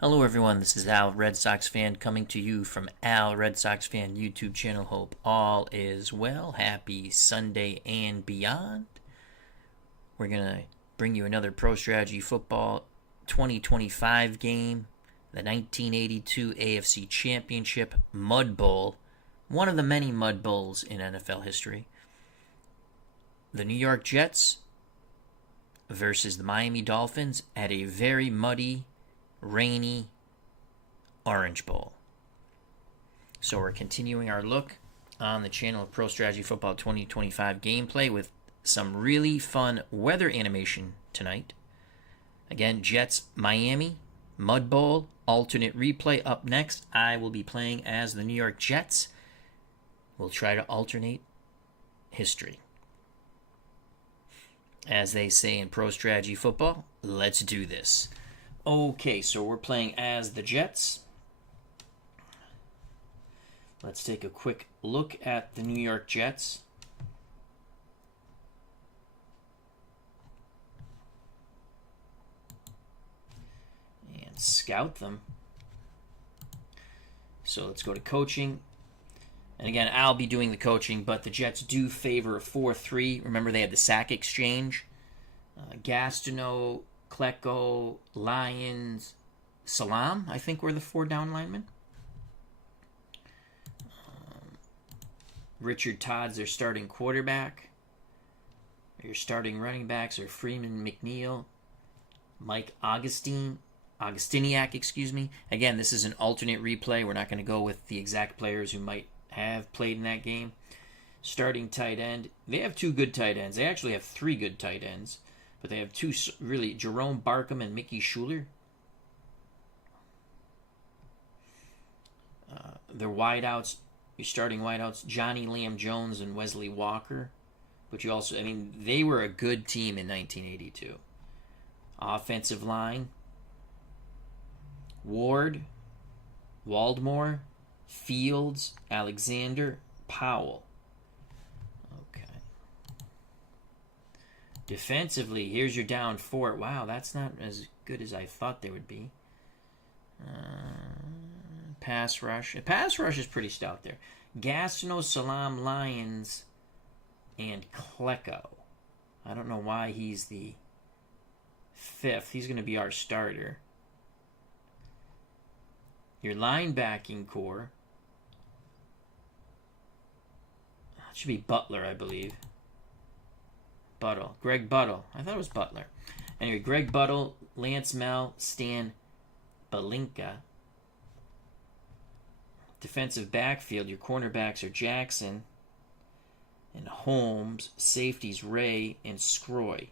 Hello everyone, this is Al, Red Sox fan, coming to you from Al, Red Sox fan YouTube channel. Hope all is well. Happy Sunday and beyond. We're going to bring you another Pro Strategy Football 2025 game, the 1982 AFC Championship Mud Bowl, one of the many Mud Bowls in NFL history. The New York Jets versus the Miami Dolphins at a very muddy, rainy Orange Bowl. So we're continuing our look on the channel of Pro Strategy Football 2025 gameplay with some really fun weather animation tonight. Again, Jets, Miami, Mud Bowl, alternate replay up next. I will be playing as the New York Jets. We'll try to alternate history. As they say in Pro Strategy Football, let's do this. Okay, so we're playing as the Jets. Let's take a quick look at the New York Jets. And scout them. So let's go to coaching. And again, I'll be doing the coaching, but the Jets do favor a 4-3. Remember, they had the sack exchange. Gastineau, Klecko, Lyons, Salam, I think were the four down linemen. Richard Todd's their starting quarterback. Your starting running backs are Freeman McNeil, Mike Augustiniak, excuse me. Again, this is an alternate replay. We're not going to go with the exact players who might have played in that game. Starting tight end. They have two good tight ends. They actually have three good tight ends. But they have two, really, Jerome Barkham and Mickey Schuler. Their wideouts, your starting wideouts, Johnny Lamb Jones and Wesley Walker. But you also, they were a good team in 1982. Offensive line, Ward, Waldmore, Fields, Alexander, Powell. Defensively, here's your down four. Wow, that's not as good as I thought they would be. Pass rush. Pass rush is pretty stout there. Gastineau, Salam, Lyons, and Klecko. I don't know why he's the fifth. He's going to be our starter. Your linebacking core. It should be Butler, I believe. Greg Buttle. I thought it was Butler. Anyway, Greg Buttle, Lance Mel, Stan Balinka. Defensive backfield, your cornerbacks are Jackson and Holmes. Safeties, Ray and Scroy.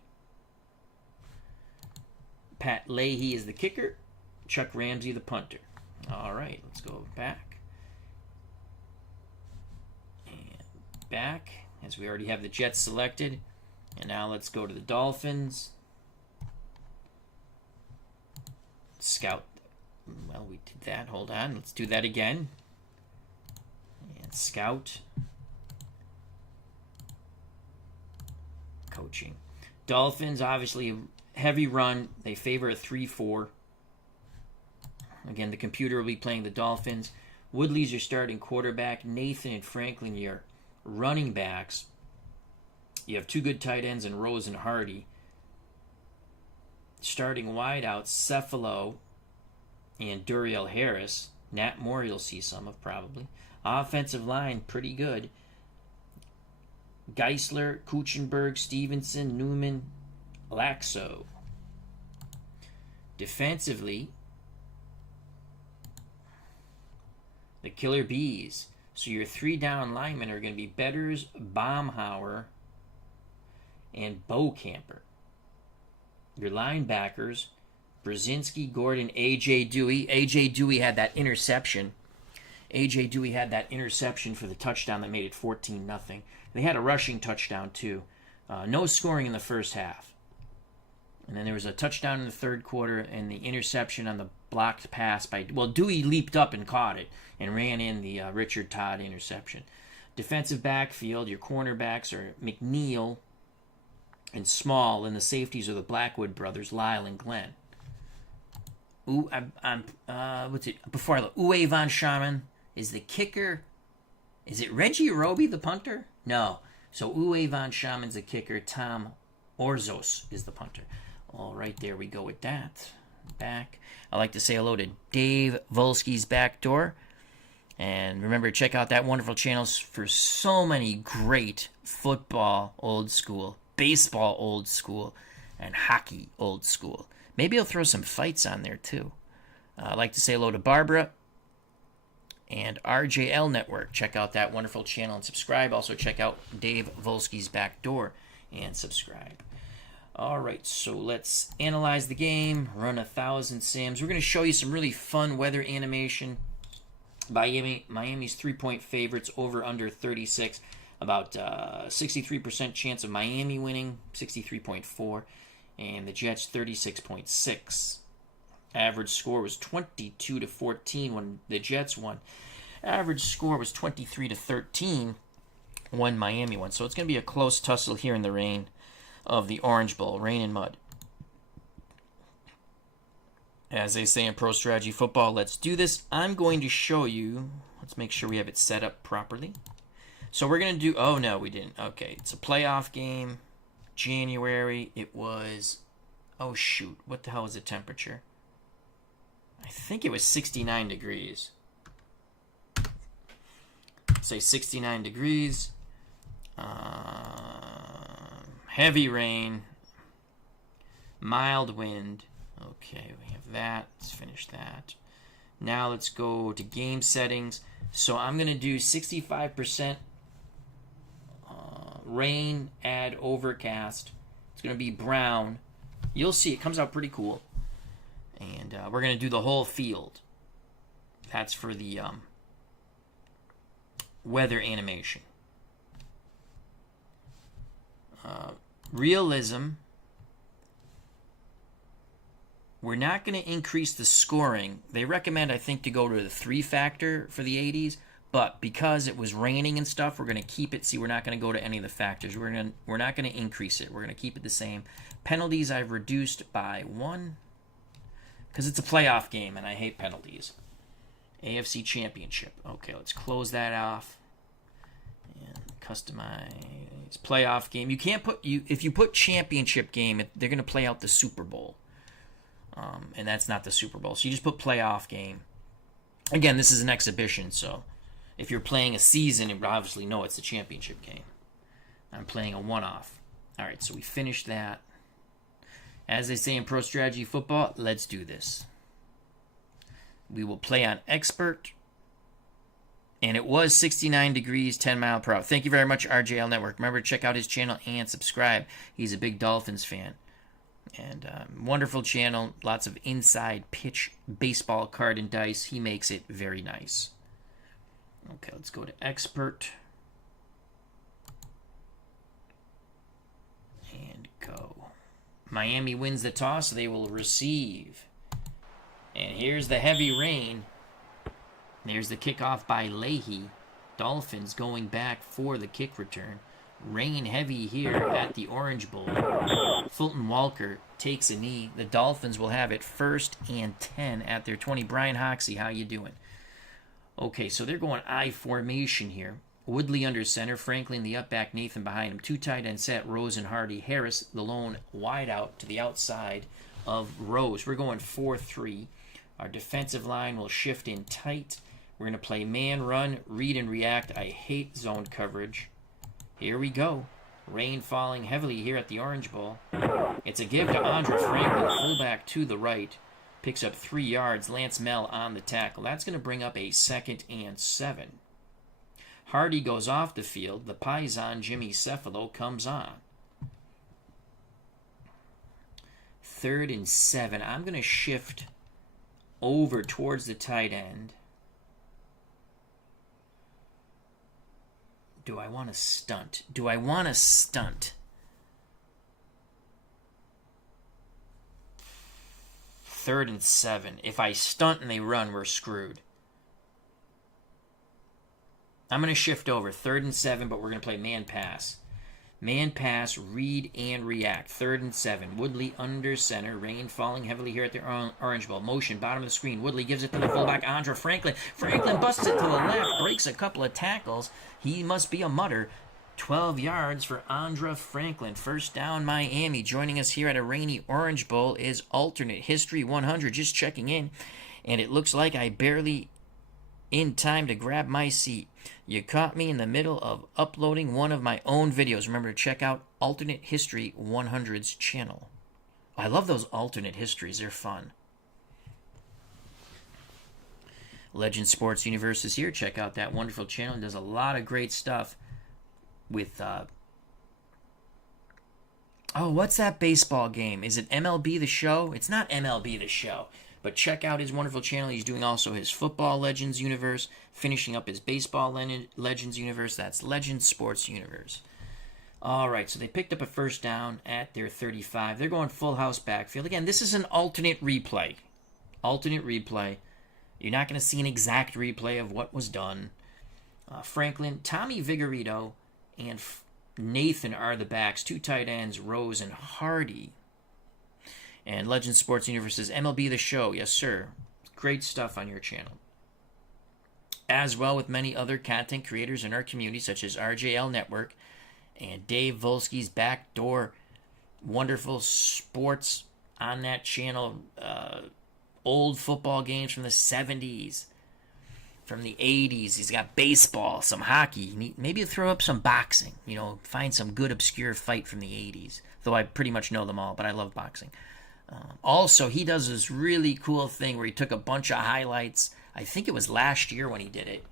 Pat Leahy is the kicker. Chuck Ramsey, the punter. All right, let's go back. And back, as we already have the Jets selected. And now let's go to the Dolphins. Scout. Well, we did that. Hold on. Let's do that again. And scout. Coaching. Dolphins, obviously, heavy run. They favor a 3-4. Again, the computer will be playing the Dolphins. Woodley's your starting quarterback. Nathan and Franklin, your running backs. You have two good tight ends in Rose and Hardy. Starting wideouts, Cephalo and Duriel Harris. Nat Moore you'll see some of probably. Offensive line, pretty good. Geisler, Kuchenberg, Stevenson, Newman, Laxo. Defensively, the Killer Bees. So your three down linemen are going to be Betters, Baumhauer, and Bocamper. Your linebackers, Brzezinski, Gordon, A.J. Dewey. A.J. Dewey had that interception. A.J. Dewey had that interception for the touchdown that made it 14-0. They had a rushing touchdown, too. No scoring in the first half. And then there was a touchdown in the third quarter and the interception on the blocked pass by... Well, Dewey leaped up and caught it and ran in the Richard Todd interception. Defensive backfield, your cornerbacks are McNeil and Small, and the safeties are the Blackwood brothers, Lyle and Glenn. what's it? Before I look, Uwe von Schaman is the kicker. Is it Reggie Roby, the punter? No. So Uwe von Schaman's the kicker. Tom Orzos is the punter. All right, there we go with that. Back. I'd like to say hello to Dave Volsky's Back Door. And remember, check out that wonderful channel for so many great football old school, baseball old school, and hockey old school. Maybe I'll throw some fights on there too. I'd like to say hello to Barbara and RJL Network. Check out that wonderful channel and subscribe. Also check out Dave Volsky's Back Door and subscribe. All right, so let's analyze the game, run 1,000 sims. We're going to show you some really fun weather animation. Miami's 3-point favorites, over under 36. About 63% chance of Miami winning, 63.4. And the Jets 36.6. Average score was 22-14 when the Jets won. Average score was 23-13 when Miami won. So it's going to be a close tussle here in the rain of the Orange Bowl, rain and mud. As they say in Pro Strategy Football, let's do this. I'm going to show you. Let's make sure we have it set up properly. So we're going to do, oh no, we didn't. Okay, it's a playoff game. January, it was, oh shoot, what the hell was the temperature? I think it was 69 degrees. Say 69 degrees. Heavy rain. Mild wind. Okay, we have that. Let's finish that. Now let's go to game settings. So I'm going to do 65% rain, add overcast. It's going to be brown. You'll see it comes out pretty cool. And we're going to do the whole field. That's for the weather animation. Realism. We're not going to increase the scoring. They recommend, I think, to go to the 3-factor for the 80s. But because it was raining and stuff, we're going to keep it. See, we're not going to go to any of the factors. We're not going to increase it. We're going to keep it the same. Penalties I've reduced by 1 because it's a playoff game and I hate penalties. AFC Championship. Okay, let's close that off. And customize playoff game. You can't put if you put championship game, they're going to play out the Super Bowl. And that's not the Super Bowl. So you just put playoff game. Again, this is an exhibition, so if you're playing a season, you obviously know it's a championship game. I'm playing a one-off. All right, so we finished that. As they say in Pro Strategy Football, let's do this. We will play on Expert. And it was 69 degrees, 10 mile per hour. Thank you very much, RJL Network. Remember to check out his channel and subscribe. He's a big Dolphins fan. And wonderful channel. Lots of inside pitch baseball card and dice. He makes it very nice. Okay, let's go to Expert. And go. Miami wins the toss. They will receive. And here's the heavy rain. There's the kickoff by Leahy. Dolphins going back for the kick return. Rain heavy here at the Orange Bowl. Fulton Walker takes a knee. The Dolphins will have it 1st and 10 at their 20. Brian Hoxie, how you doing? Okay, so they're going I formation here. Woodley under center. Franklin the up back. Nathan behind him. 2 tight end set. Rose and Hardy. Harris the lone wide out to the outside of Rose. We're going 4-3. Our defensive line will shift in tight. We're going to play man run, read and react. I hate zone coverage. Here we go. Rain falling heavily here at the Orange Bowl. It's a give to Andre Franklin, fullback to the right. Picks up 3 yards. Lance Mell on the tackle. That's going to bring up a 2nd and 7. Hardy goes off the field. The Paisan Jimmy Cephalo comes on. 3rd and 7. I'm going to shift over towards the tight end. Do I want to stunt? 3rd and 7. If I stunt and they run, we're screwed. I'm going to shift over. 3rd and 7, but we're going to play man pass. Man pass, read and react. 3rd and 7. Woodley under center. Rain falling heavily here at the Orange Bowl. Motion, bottom of the screen. Woodley gives it to the fullback, Andra Franklin. Franklin busts it to the left, breaks a couple of tackles. He must be a mutter. 12 yards for Andra Franklin. First down, Miami. Joining us here at a rainy Orange Bowl is Alternate History 100. Just checking in. And it looks like I barely in time to grab my seat. You caught me in the middle of uploading one of my own videos. Remember to check out Alternate History 100's channel. I love those alternate histories. They're fun. Legend Sports Universe is here. Check out that wonderful channel. It does a lot of great stuff with... Oh, what's that baseball game? Is it MLB The Show? It's not MLB The Show. But check out his wonderful channel. He's doing also his Football Legends universe, finishing up his Baseball Legends universe. That's Legend Sports Universe. All right, so they picked up a first down at their 35. They're going full house backfield. Again, this is an alternate replay. Alternate replay. You're not going to see an exact replay of what was done. Franklin, Tommy Vigorito, and Nathan are the backs. 2 tight ends, Rose and Hardy. And Legend Sports Universe says, MLB The Show. Yes, sir. Great stuff on your channel. As well with many other content creators in our community, such as RJL Network and Dave Volsky's Backdoor. Wonderful sports on that channel. Old football games from the 70s, from the 80s. He's got baseball, some hockey. Maybe throw up some boxing. Find some good obscure fight from the 80s. Though I pretty much know them all, but I love boxing. Also, he does this really cool thing where he took a bunch of highlights. I think it was last year when he did it.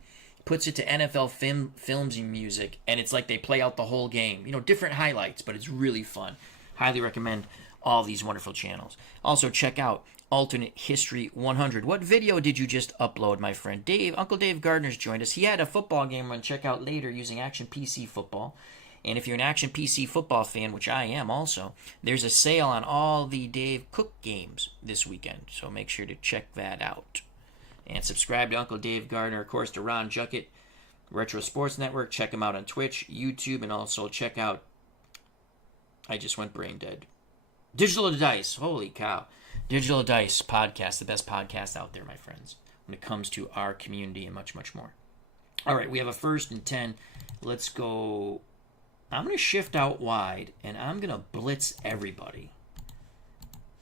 Puts it to NFL films and music, and it's like they play out the whole game. Different highlights, but it's really fun. Highly recommend all these wonderful channels. Also, check out Alternate History 100. What video did you just upload, my friend? Uncle Dave Gardner's joined us. He had a football game run. Check out later using Action PC Football. And if you're an Action PC Football fan, which I am also, there's a sale on all the Dave Cook games this weekend. So make sure to check that out. And subscribe to Uncle Dave Gardner, of course, to Ron Juckett, Retro Sports Network. Check him out on Twitch, YouTube, and also check out... I just went brain dead. Digital Dice. Holy cow. Digital Dice podcast, the best podcast out there, my friends, when it comes to our community and much, much more. All right, we have a 1st and 10. Let's go... I'm going to shift out wide, and I'm going to blitz everybody.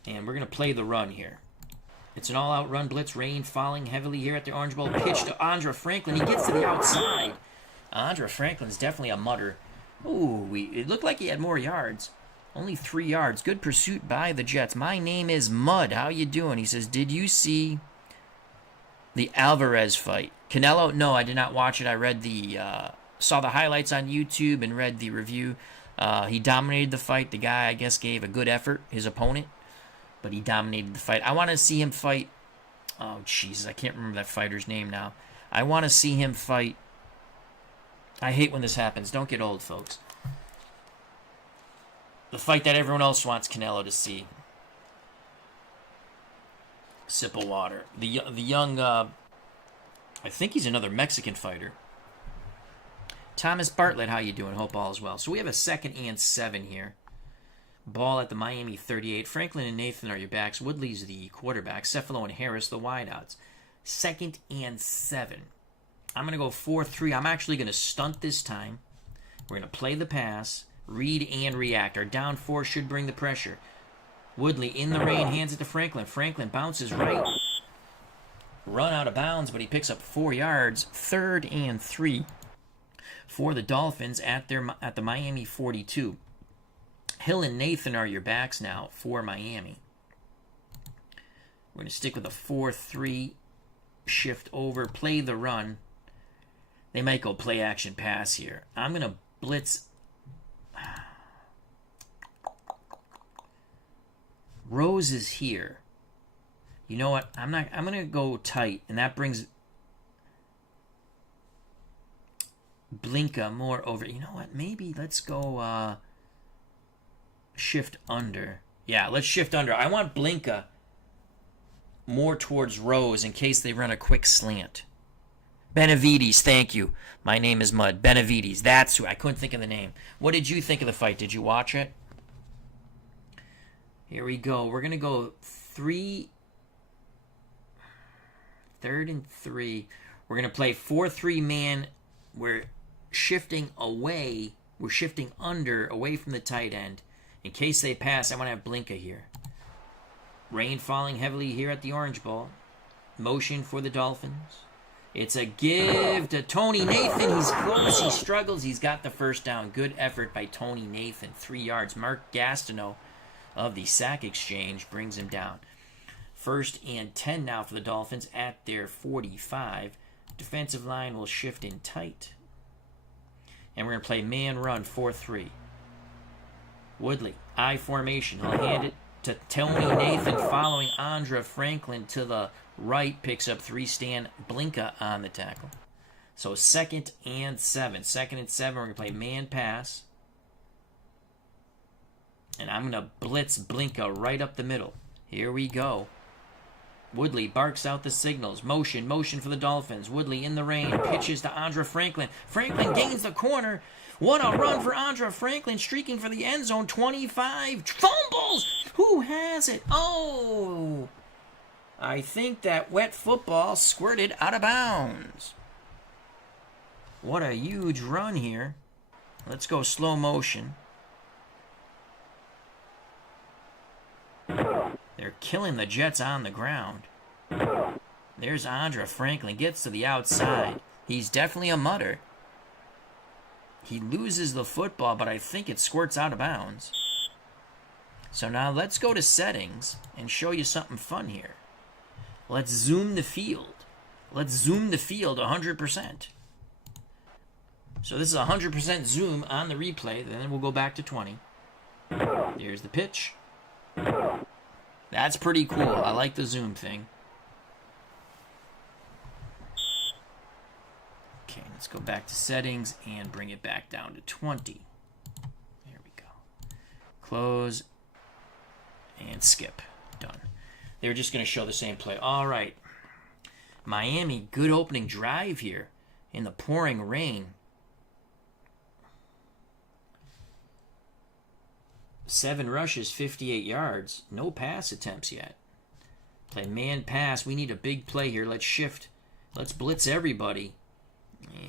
And we're going to play the run here. It's an all-out run blitz. Rain falling heavily here at the Orange Bowl. Pitch to Andra Franklin. He gets to the outside. Andra Franklin's definitely a mutter. Ooh, it looked like he had more yards. Only 3 yards. Good pursuit by the Jets. My name is Mud. How you doing? He says, did you see the Alvarez fight? Canelo? No, I did not watch it. I read saw the highlights on YouTube and read the review. He dominated the fight. The guy, I guess, gave a good effort, his opponent, but he dominated the fight. I want to see him fight. Oh, Jesus, I can't remember that fighter's name now. I want to see him fight. I hate when this happens. Don't get old, folks. The fight that everyone else wants Canelo to see. Sip of water. The young, I think he's another Mexican fighter. Thomas Bartlett, how you doing? Hope all is well. So we have a 2nd and 7 here. Ball at the Miami 38. Franklin and Nathan are your backs. Woodley's the quarterback. Cephalo and Harris the wideouts. 2nd and 7. I'm going to go 4-3. I'm actually going to stunt this time. We're going to play the pass, read and react. Our down 4 should bring the pressure. Woodley in the rain, hands it to Franklin. Franklin bounces right. Run out of bounds, but he picks up 4 yards. 3rd and 3. For the Dolphins at the Miami 42. Hill and Nathan are your backs now for Miami. We're going to stick with a 4-3, shift over, play the run. They might go play action pass here. I'm going to blitz. Rose is here. You know what? I'm going to go tight, and that brings Blinka more over. You know what? Maybe let's go shift under. Yeah, let's shift under. I want Blinka more towards Rose in case they run a quick slant. Benavides, thank you. My name is Mud. Benavides, that's who. I couldn't think of the name. What did you think of the fight? Did you watch it? Here we go. We're going to go 3rd and 3. We're going to play 4-3 man. We're shifting away. We're shifting under, away from the tight end. In case they pass, I want to have Blinka here. Rain falling heavily here at the Orange Bowl. Motion for the Dolphins. It's a give to Tony Nathan. He's close. He struggles. He's got the first down. Good effort by Tony Nathan. 3 yards. Mark Gastineau of the Sack Exchange brings him down. 1st and 10 now for the Dolphins at their 45. Defensive line will shift in tight. And we're going to play man run 4-3. Woodley, I formation. He'll hand it to Tony Nathan following Andra Franklin to the right. Picks up 3. Stan Blinka on the tackle. So 2nd and 7. 2nd and 7, we're going to play man pass. And I'm going to blitz Blinka right up the middle. Here we go. Woodley barks out the signals. Motion for the Dolphins. Woodley in the rain. Pitches to Andra Franklin. Franklin gains the corner. What a run for Andra Franklin, streaking for the end zone. 25. Fumbles! Who has it? Oh! I think that wet football squirted out of bounds. What a huge run here. Let's go slow motion. They're killing the Jets on the ground. There's Andra Franklin. Gets to the outside. He's definitely a mutter. He loses the football, but I think it squirts out of bounds. So now let's go to settings and show you something fun here. Let's zoom the field. Let's zoom the field 100%. So this is 100% zoom on the replay. Then we'll go back to 20. There's the pitch. That's pretty cool. I like the zoom thing. Okay, let's go back to settings and bring it back down to 20. There we go. Close and skip. Done. They were just going to show the same play. All right. Miami, good opening drive here in the pouring rain. 7 rushes, 58 yards. No pass attempts yet. Play man pass. We need a big play here. Let's shift. Let's blitz everybody.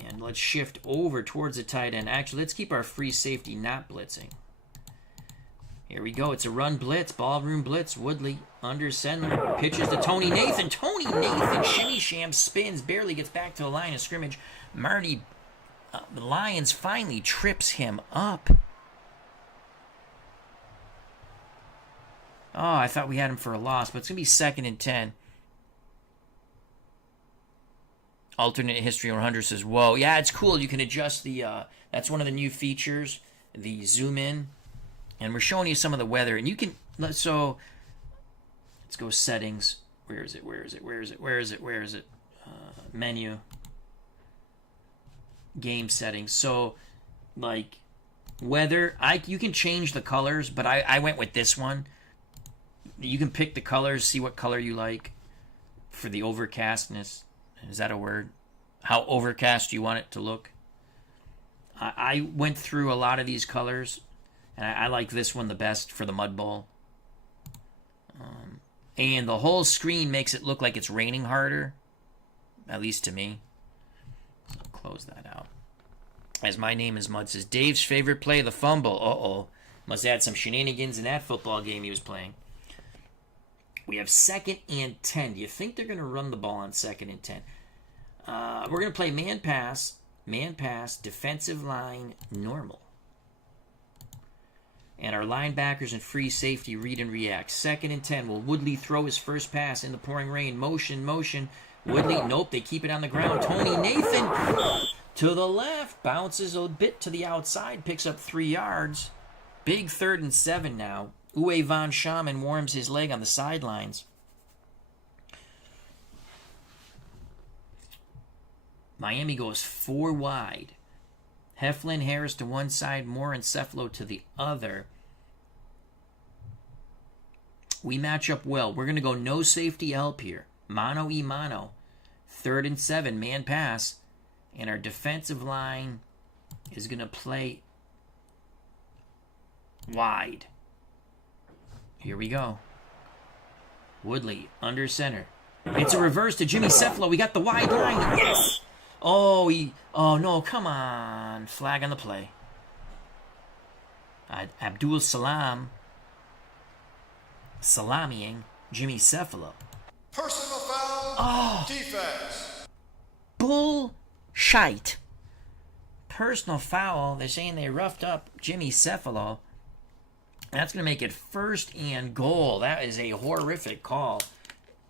And let's shift over towards the tight end. Actually, let's keep our free safety not blitzing. Here we go. It's a run blitz. Ballroom blitz. Woodley under center. Pitches to Tony Nathan. Tony Nathan. Shimmy sham spins. Barely gets back to the line of scrimmage. Marty Lyons finally trips him up. Oh, I thought we had him for a loss, but it's going to be 2nd and 10. Alternate history 100 says, whoa. Yeah, it's cool. You can adjust the, that's one of the new features, the zoom in. And we're showing you some of the weather. And you can, so, let's go settings. Where is it? Menu. Game settings. So, like, weather, you can change the colors, but I went with this one. You can pick the colors, see what color you like for the overcastness. Is that a word? How overcast you want it to look. I went through a lot of these colors, and I like this one the best for the Mud Bowl. And the whole screen makes it look like it's raining harder, at least to me. So I'll close that out. As my name is Mud says, Dave's favorite play, the fumble. Uh-oh. Must have had some shenanigans in that football game he was playing. We have 2nd and 10. Do you think they're going to run the ball on 2nd and 10? We're going to play man pass, defensive line, normal. And our linebackers and free safety read and react. 2nd and 10. Will Woodley throw his first pass in the pouring rain? Motion. Woodley, nope, they keep it on the ground. Tony Nathan to the left. Bounces a bit to the outside. Picks up 3 yards. Big 3rd and 7 now. Uwe von Schaman warms his leg on the sidelines. Miami goes 4 wide. Heflin, Harris to one side, Moore and Cefalo to the other. We match up well. We're going to go no safety help here. Mano y mano. 3rd and 7, man pass. And our defensive line is going to play wide. Here we go. Woodley under center. It's a reverse to Jimmy Cephalo. We got the wide line. Yes! Oh, no, come on. Flag on the play. Abdul Salam salamying Jimmy Cephalo. Personal foul. Defense. Bullshit. Personal foul. They're saying they roughed up Jimmy Cephalo. That's going to make it 1st and goal. That is a horrific call.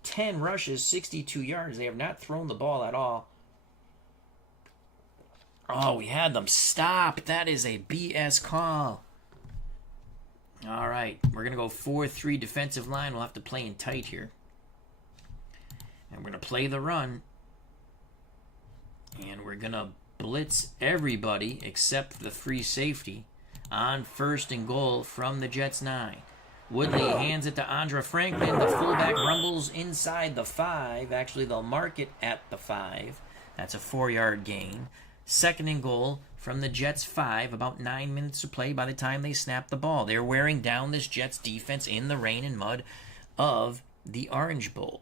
10 rushes, 62 yards. They have not thrown the ball at all. Oh, we had them stop. That is a BS call. All right, we're going to go 4-3 defensive line. We'll have to play in tight here. And we're going to play the run. And we're going to blitz everybody except the free safety on 1st and goal from the Jets 9. Woodley hands it to Andre Franklin. The fullback rumbles inside the 5. Actually, they'll mark it at the 5. That's a 4-yard gain. 2nd and goal from the Jets 5. About 9 minutes to play by the time they snap the ball. They're wearing down this Jets defense in the rain and mud of the Orange Bowl.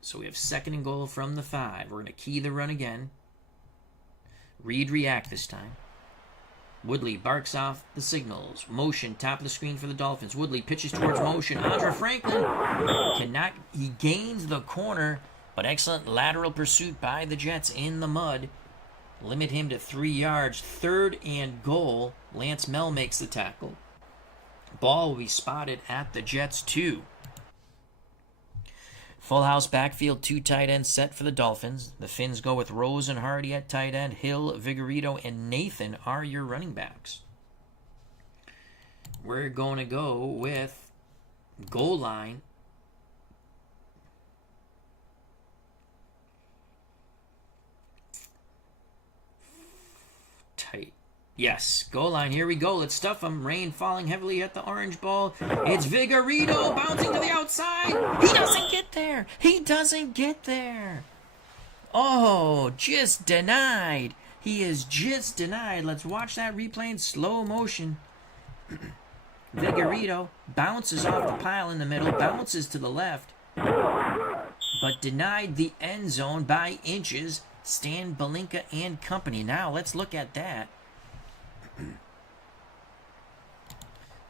So we have 2nd and goal from the 5. We're going to key the run again. Read react this time. Woodley barks off the signals. Motion, top of the screen for the Dolphins. Woodley pitches towards motion. Andre Franklin cannot. He gains the corner, but excellent lateral pursuit by the Jets in the mud. Limit him to 3 yards. 3rd and goal. Lance Mell makes the tackle. Ball will be spotted at the Jets 2. Full house backfield, 2 tight ends set for the Dolphins. The Finns go with Rose and Hardy at tight end. Hill, Vigorito, and Nathan are your running backs. We're going to go with goal line. Tight. Yes, goal line. Here we go. Let's stuff them. Rain falling heavily at the Orange Bowl. It's Vigorito bouncing to the outside. He doesn't get there. He doesn't get there. Oh, just denied. He is just denied. Let's watch that replay in slow motion. Vigorito bounces off the pile in the middle, bounces to the left, but denied the end zone by inches. Stan Balinka and company. Now let's look at that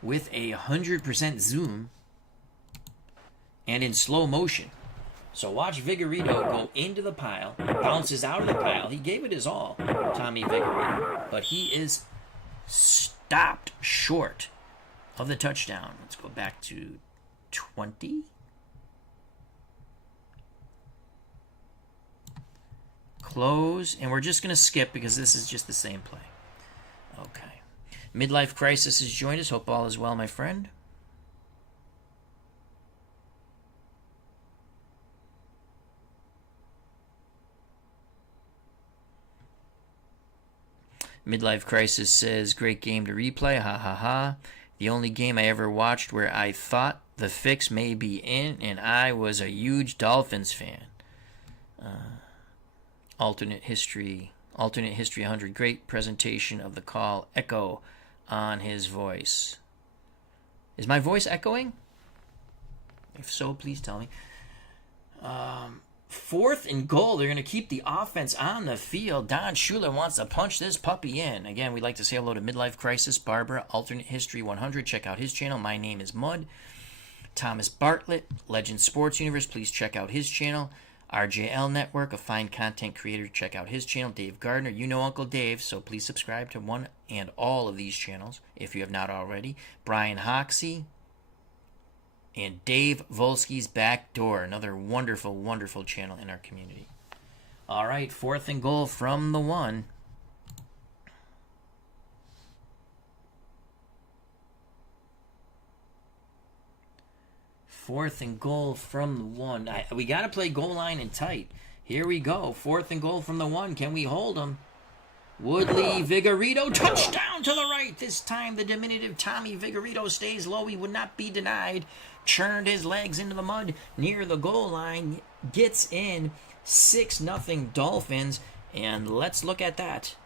with 100% zoom and in slow motion. So watch Vigorito go into the pile, bounces out of the pile. He gave it his all, Tommy Vigorito, but he is stopped short of the touchdown. Let's go back to 20. Close, and we're just going to skip because this is just the same play. Okay. Midlife Crisis has joined us. Hope all is well, my friend. Midlife Crisis says, great game to replay. Ha ha ha. The only game I ever watched where I thought the fix may be in, and I was a huge Dolphins fan. Alternate history 100. Great presentation of the call. Echo on his voice. Is my voice echoing? If so, please tell me. 4th and goal. They're going to keep the offense on the field. Don Schuler wants to punch this puppy in. Again, we'd like to say hello to Midlife Crisis, Barbara, Alternate History 100. Check out his channel. My name is Mud. Thomas Bartlett, Legend Sports Universe. Please check out his channel. RJL Network, a fine content creator. Check out his channel. Dave Gardner, you know Uncle Dave, so please subscribe to one and all of these channels if you have not already. Brian Hoxie and Dave Volsky's Back Door, another wonderful, wonderful channel in our community. All right, 4th and goal from the 1. Fourth and goal from the 1. We got to play goal line and tight. Here we go. 4th and goal from the 1. Can we hold them? Woodley, Vigorito, touchdown to the right. This time the diminutive Tommy Vigorito stays low. He would not be denied. churned his legs into the mud near the goal line, gets in. 6-0 Dolphins, and let's look at that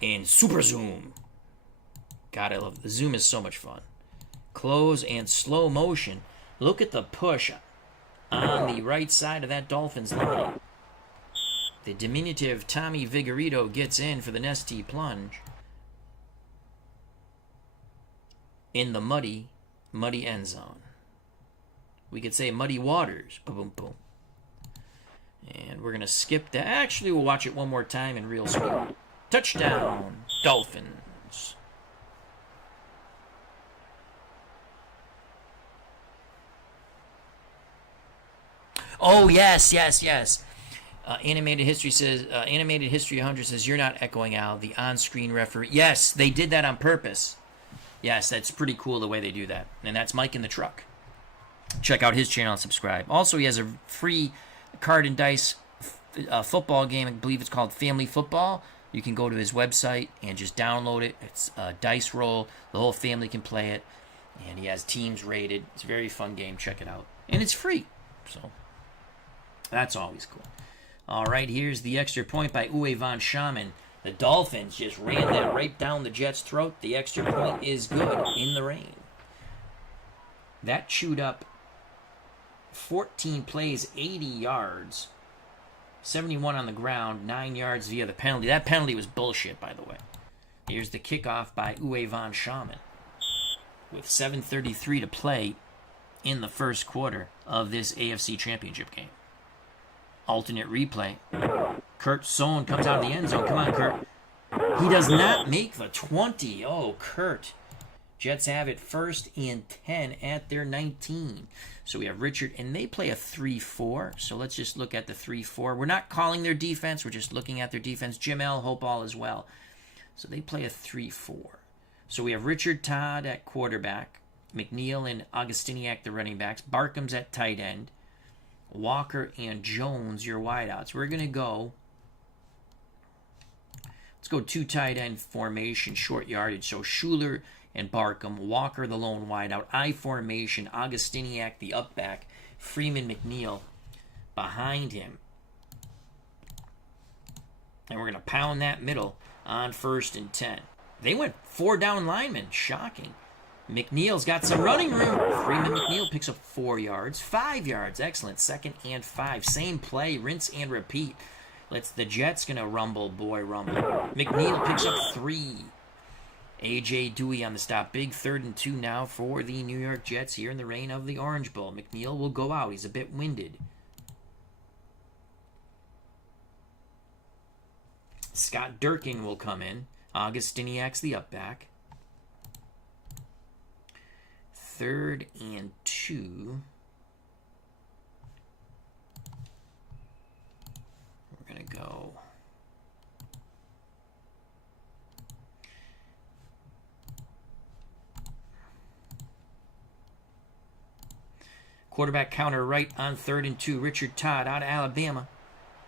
in Super Zoom. God, I love it. The Zoom is so much fun. Close and slow motion. Look at the push on the right side of that Dolphins line. The diminutive Tommy Vigorito gets in for the Nesty plunge in the muddy end zone. We could say muddy waters. Boom, boom, boom. And we're going to skip that. Actually, we'll watch it one more time in real speed. Touchdown, Dolphins. Oh, yes. Animated History says, Animated History 100 says, you're not echoing Al, the on-screen referee. Yes, they did that on purpose. Yes, that's pretty cool the way they do that. And that's Mike in the Truck. Check out his channel and subscribe. Also, he has a free card and dice football game. I believe it's called Family Football. You can go to his website and just download it. It's a dice roll. The whole family can play it. And he has teams rated. It's a very fun game. Check it out. And it's free. So that's always cool. All right, here's the extra point by Uwe von Schamann. The Dolphins just ran that right down the Jets' throat. The extra point is good in the rain. That chewed up 14 plays, 80 yards, 71 on the ground, 9 yards via the penalty. That penalty was bullshit, by the way. Here's the kickoff by Uwe von Schamann with 7:33 to play in the first quarter of this AFC Championship game. Alternate replay. Kurt Sohn comes out of the end zone. Come on, Kurt. He does not make the 20. Oh, Kurt. Jets have it 1st and 10 at their 19. So we have Richard, and they play a 3-4. So let's just look at the 3-4. We're not calling their defense. We're just looking at their defense. Jim L. Hope all as well. So they play a 3-4. So we have Richard Todd at quarterback. McNeil and Augustiniak, the running backs. Barkham's at tight end. Walker and Jones, your wideouts. We're going to go. Let's go 2 tight end formation, short yardage. So Schuler and Barkham, Walker the lone wideout, I formation, Augustiniak the up back, Freeman McNeil behind him. And we're going to pound that middle on 1st and 10. They went 4 down linemen. Shocking. McNeil's got some running room. Freeman McNeil picks up 4 yards. 5 yards. Excellent. 2nd and 5. Same play. Rinse and repeat. The Jets going to rumble. Boy, rumble. McNeil picks up 3. A.J. Dewey on the stop. Big 3rd and 2 now for the New York Jets here in the rain of the Orange Bowl. McNeil will go out. He's a bit winded. Scott Durkin will come in. Augustiniak's the up back. 3rd and 2. We're going to go. Quarterback counter right on 3rd and 2. Richard Todd out of Alabama.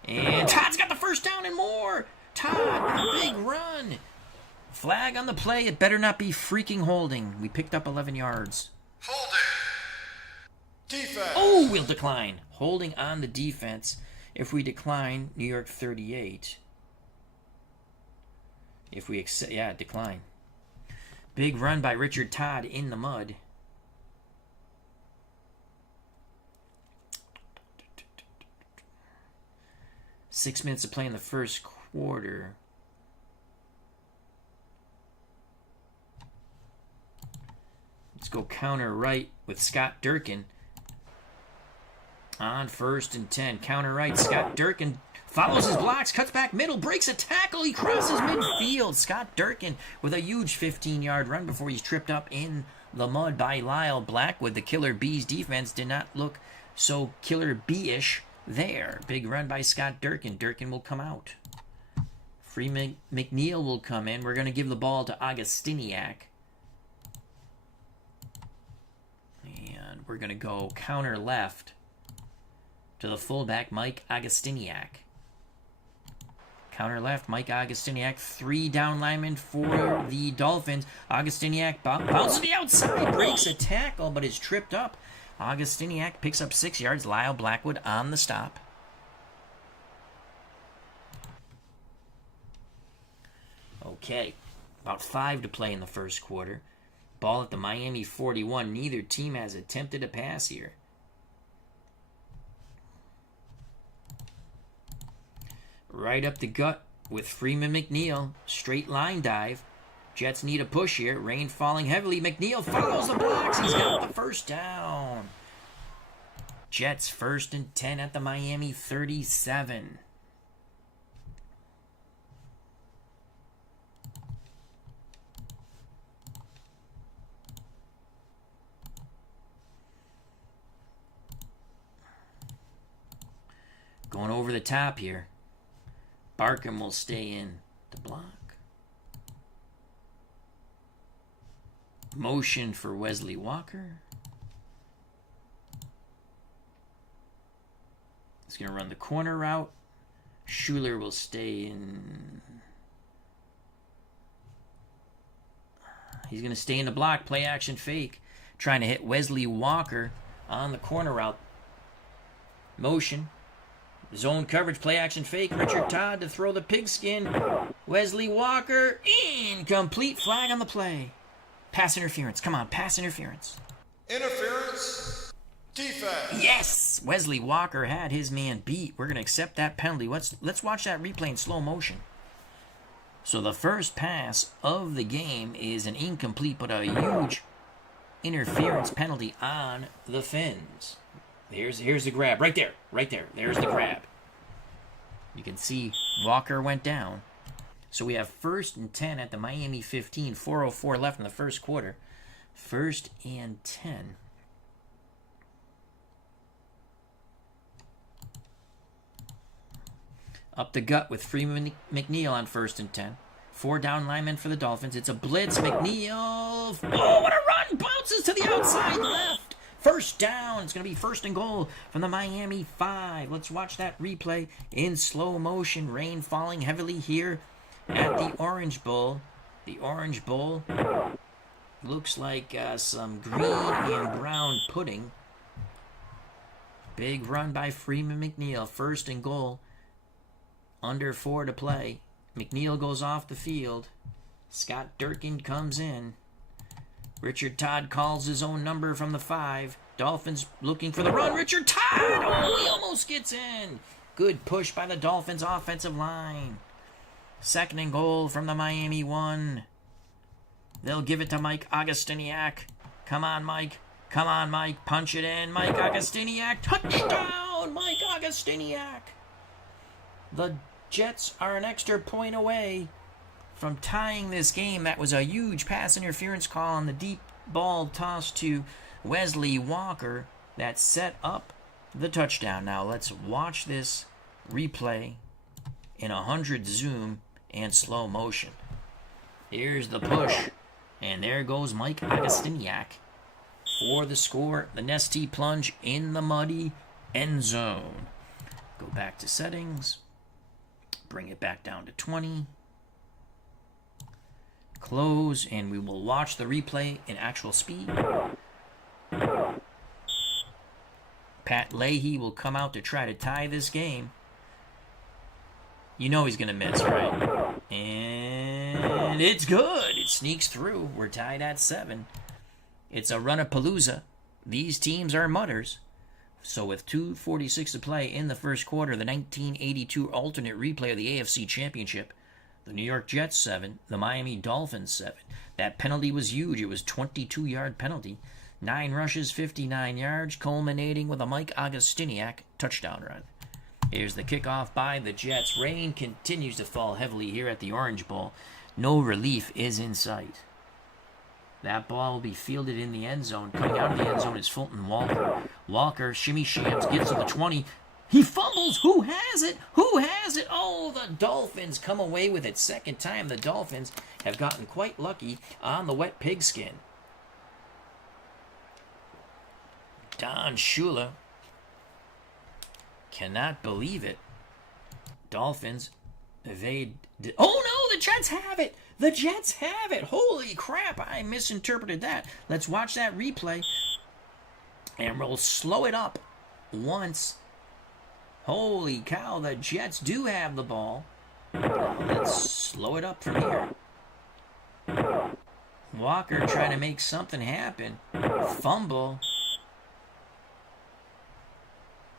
And Todd's got the first down and more. Todd, big run. Flag on the play. It better not be freaking holding. We picked up 11 yards. Holding. Defense. Oh, we'll decline. Holding on the defense. If we decline, New York 38. If we accept, decline. Big run by Richard Todd in the mud. Six minutes to play in the first quarter. Let's go counter right with Scott Durkin. On 1st and 10. Counter right. Scott Durkin follows his blocks, cuts back middle, breaks a tackle. He crosses midfield. Scott Durkin with a huge 15-yard run before he's tripped up in the mud by Lyle Blackwood. The Killer Bees defense did not look so Killer Bee-ish there. Big run by Scott Durkin. Durkin will come out. Freeman McNeil will come in. We're going to give the ball to Augustiniak. And we're going to go counter left to the fullback, Mike Augustiniak. Counter left, Mike Augustiniak. 3 down linemen for the Dolphins. Augustiniak bounces to the outside, breaks a tackle, but is tripped up Augustiniak picks up 6 yards. Lyle Blackwood on the stop. Okay, about 5 to play in the first quarter. Ball at the Miami 41. Neither team has attempted a pass here. Right up the gut with Freeman McNeil. Straight line dive. Jets need a push here. Rain falling heavily. McNeil follows the blocks. He's got the first down. Jets 1st and 10 at the Miami 37. Going over the top here. Barkham will stay in the block. Motion for Wesley Walker. He's going to run the corner route. Schuler will stay in. He's going to stay in the block. Play action fake. Trying to hit Wesley Walker on the corner route. Motion. Zone coverage, play action fake. Richard Todd to throw the pigskin. Wesley Walker, incomplete, flag on the play. Pass interference. Come on, pass interference. Interference. Defense. Yes! Wesley Walker had his man beat. We're going to accept that penalty. Let's watch that replay in slow motion. So the first pass of the game is an incomplete, but a huge interference penalty on the Fins. Here's the grab. Right there. There's the grab. You can see Walker went down. So we have 1st and 10 at the Miami 15. 4:04 left in the first quarter. 1st and 10. Up the gut with Freeman McNeil on 1st and 10. 4 down linemen for the Dolphins. It's a blitz. McNeil. Oh, what a run. Bounces to the outside left. First down. It's going to be 1st and goal from the Miami 5. Let's watch that replay in slow motion. Rain falling heavily here at the Orange Bowl. The Orange Bowl looks like some green and brown pudding. Big run by Freeman McNeil. 1st and goal. Under 4 to play. McNeil goes off the field. Scott Durkin comes in. Richard Todd calls his own number from the 5. Dolphins looking for the run. Richard Todd! Oh, he almost gets in. Good push by the Dolphins offensive line. 2nd and goal from the Miami 1. They'll give it to Mike Augustiniak. Come on, Mike. Punch it in. Mike Augustiniak. Touchdown, Mike Augustiniak. The Jets are an extra point away from tying this game. That was a huge pass interference call on the deep ball toss to Wesley Walker that set up the touchdown. Now let's watch this replay in 100 zoom and slow motion. Here's the push, and there goes Mike Augustiniak for the score. The Nestea plunge in the muddy end zone. Go back to settings. Bring it back down to 20. Close, and we will watch the replay in actual speed. Pat Leahy will come out to try to tie this game. You know he's going to miss, right? And it's good. It sneaks through. We're tied at 7. It's a run-a-palooza. These teams are mutters. So with 2:46 to play in the first quarter, the 1982 alternate replay of the AFC Championship, the New York Jets 7, the Miami Dolphins 7. That penalty was huge. It was 22-yard penalty. 9 rushes, 59 yards, culminating with a Mike Augustiniak touchdown run. Here's the kickoff by the Jets. Rain continues to fall heavily here at the Orange Bowl. No relief is in sight. That ball will be fielded in the end zone. Coming out of the end zone is Fulton Walker. Walker, shimmy shams, gets to the 20. He fumbles. Who has it? Oh, the Dolphins come away with it. 2nd time the Dolphins have gotten quite lucky on the wet pigskin. Don Shula cannot believe it. Dolphins evade. Oh no, the Jets have it. Holy crap, I misinterpreted that. Let's watch that replay. And we'll slow it up once. Holy cow, the Jets do have the ball. Let's slow it up from here. Walker trying to make something happen. Fumble.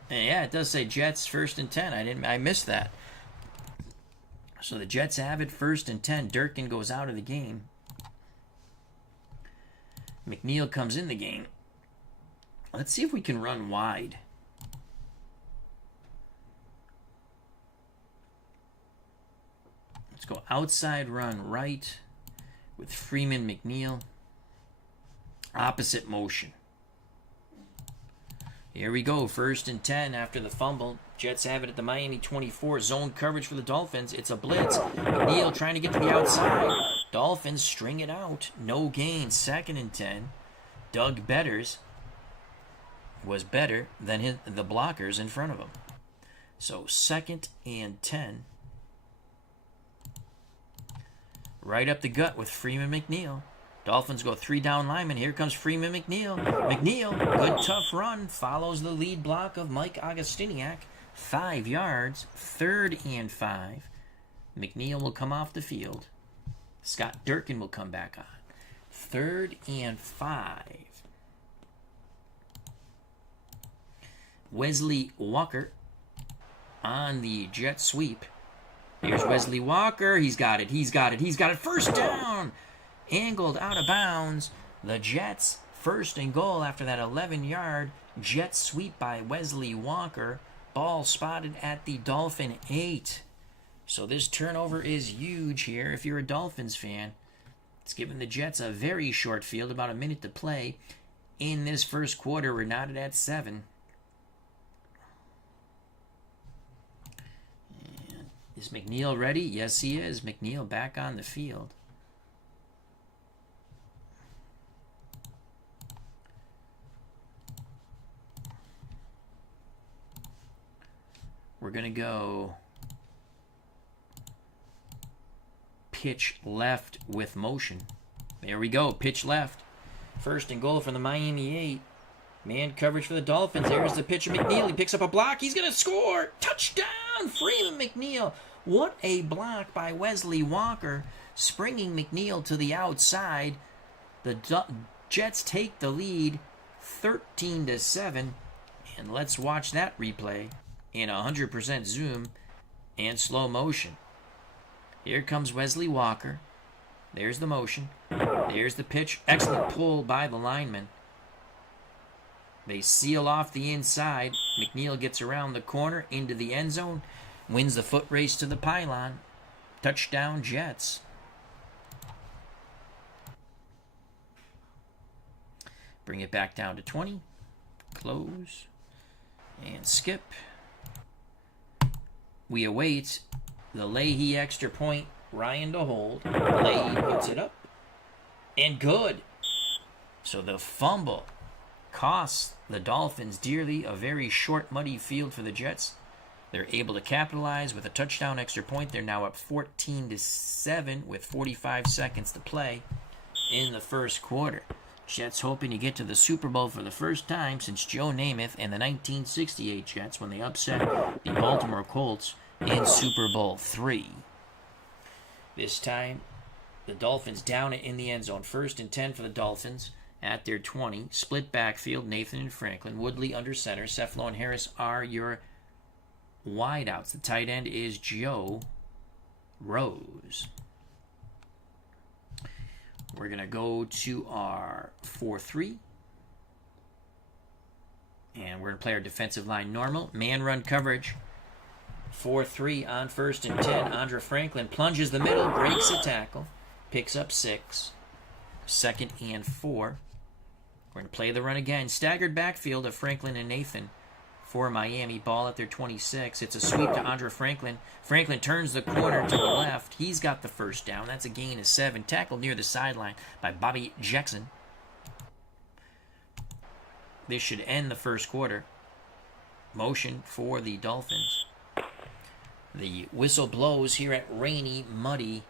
And yeah, it does say Jets 1st and 10. I missed that. So the Jets have it 1st and 10. Durkin goes out of the game. McNeil comes in the game. Let's see if we can run wide. Let's go outside run right with Freeman McNeil. Opposite motion. Here we go. 1st and 10 after the fumble. Jets have it at the Miami 24. Zone coverage for the Dolphins. It's a blitz. McNeil trying to get to the outside. Dolphins string it out. No gain. 2nd and 10. Doug Betters was better than the blockers in front of him. So 2nd and 10. Right up the gut with Freeman McNeil. Dolphins go 3 down linemen. Here comes Freeman McNeil. McNeil, good tough run. Follows the lead block of Mike Augustiniak. 5 yards. 3rd and 5. McNeil will come off the field. Scott Durkin will come back on. 3rd and 5. Wesley Walker on the jet sweep. Here's Wesley Walker. He's got it. 1st down. Angled out of bounds. The Jets 1st and goal after that 11-yard jet sweep by Wesley Walker. Ball spotted at the Dolphin 8. So this turnover is huge here if you're a Dolphins fan. It's given the Jets a very short field, about a minute to play. In this first quarter, we're knotted at 7. And is McNeil ready? Yes, he is. McNeil back on the field. We're going to go pitch left with motion. There we go, pitch left. 1st and goal from the Miami 8. Man coverage for the Dolphins. There's the pitcher McNeil. He picks up a block. He's going to score. Touchdown, Freeman McNeil. What a block by Wesley Walker, springing McNeil to the outside. The Jets take the lead 13-7. And let's watch that replay in 100% zoom and slow motion. Here comes Wesley Walker. There's the motion. There's the pitch. Excellent pull by the lineman. They seal off the inside. McNeil gets around the corner into the end zone. Wins the foot race to the pylon. Touchdown Jets. Bring it back down to 20. Close. And skip. We await the Leahy extra point. Ryan to hold. Leahy puts it up. And good. So the fumble costs the Dolphins dearly. A very short, muddy field for the Jets. They're able to capitalize with a touchdown extra point. They're now up 14-7 with 45 seconds to play in the first quarter. Jets hoping to get to the Super Bowl for the first time since Joe Namath and the 1968 Jets when they upset the Baltimore Colts in Super Bowl III. This time, the Dolphins down it in the end zone. 1st and 10 for the Dolphins at their 20. Split backfield, Nathan and Franklin. Woodley under center. Cefalo and Harris are your wideouts. The tight end is Joe Rose. We're going to go to our 4-3. And we're going to play our defensive line normal. Man run coverage. 4-3 on 1st and 10. Andre Franklin plunges the middle, breaks the tackle, picks up 6. 2nd and 4. We're going to play the run again. Staggered backfield of Franklin and Nathan for Miami. Ball at their 26. It's a sweep to Andre Franklin. Franklin turns the corner to the left. He's got the 1st down. That's a gain of 7. Tackled near the sideline by Bobby Jackson. This should end the first quarter. Motion for the Dolphins. The whistle blows here at rainy, muddy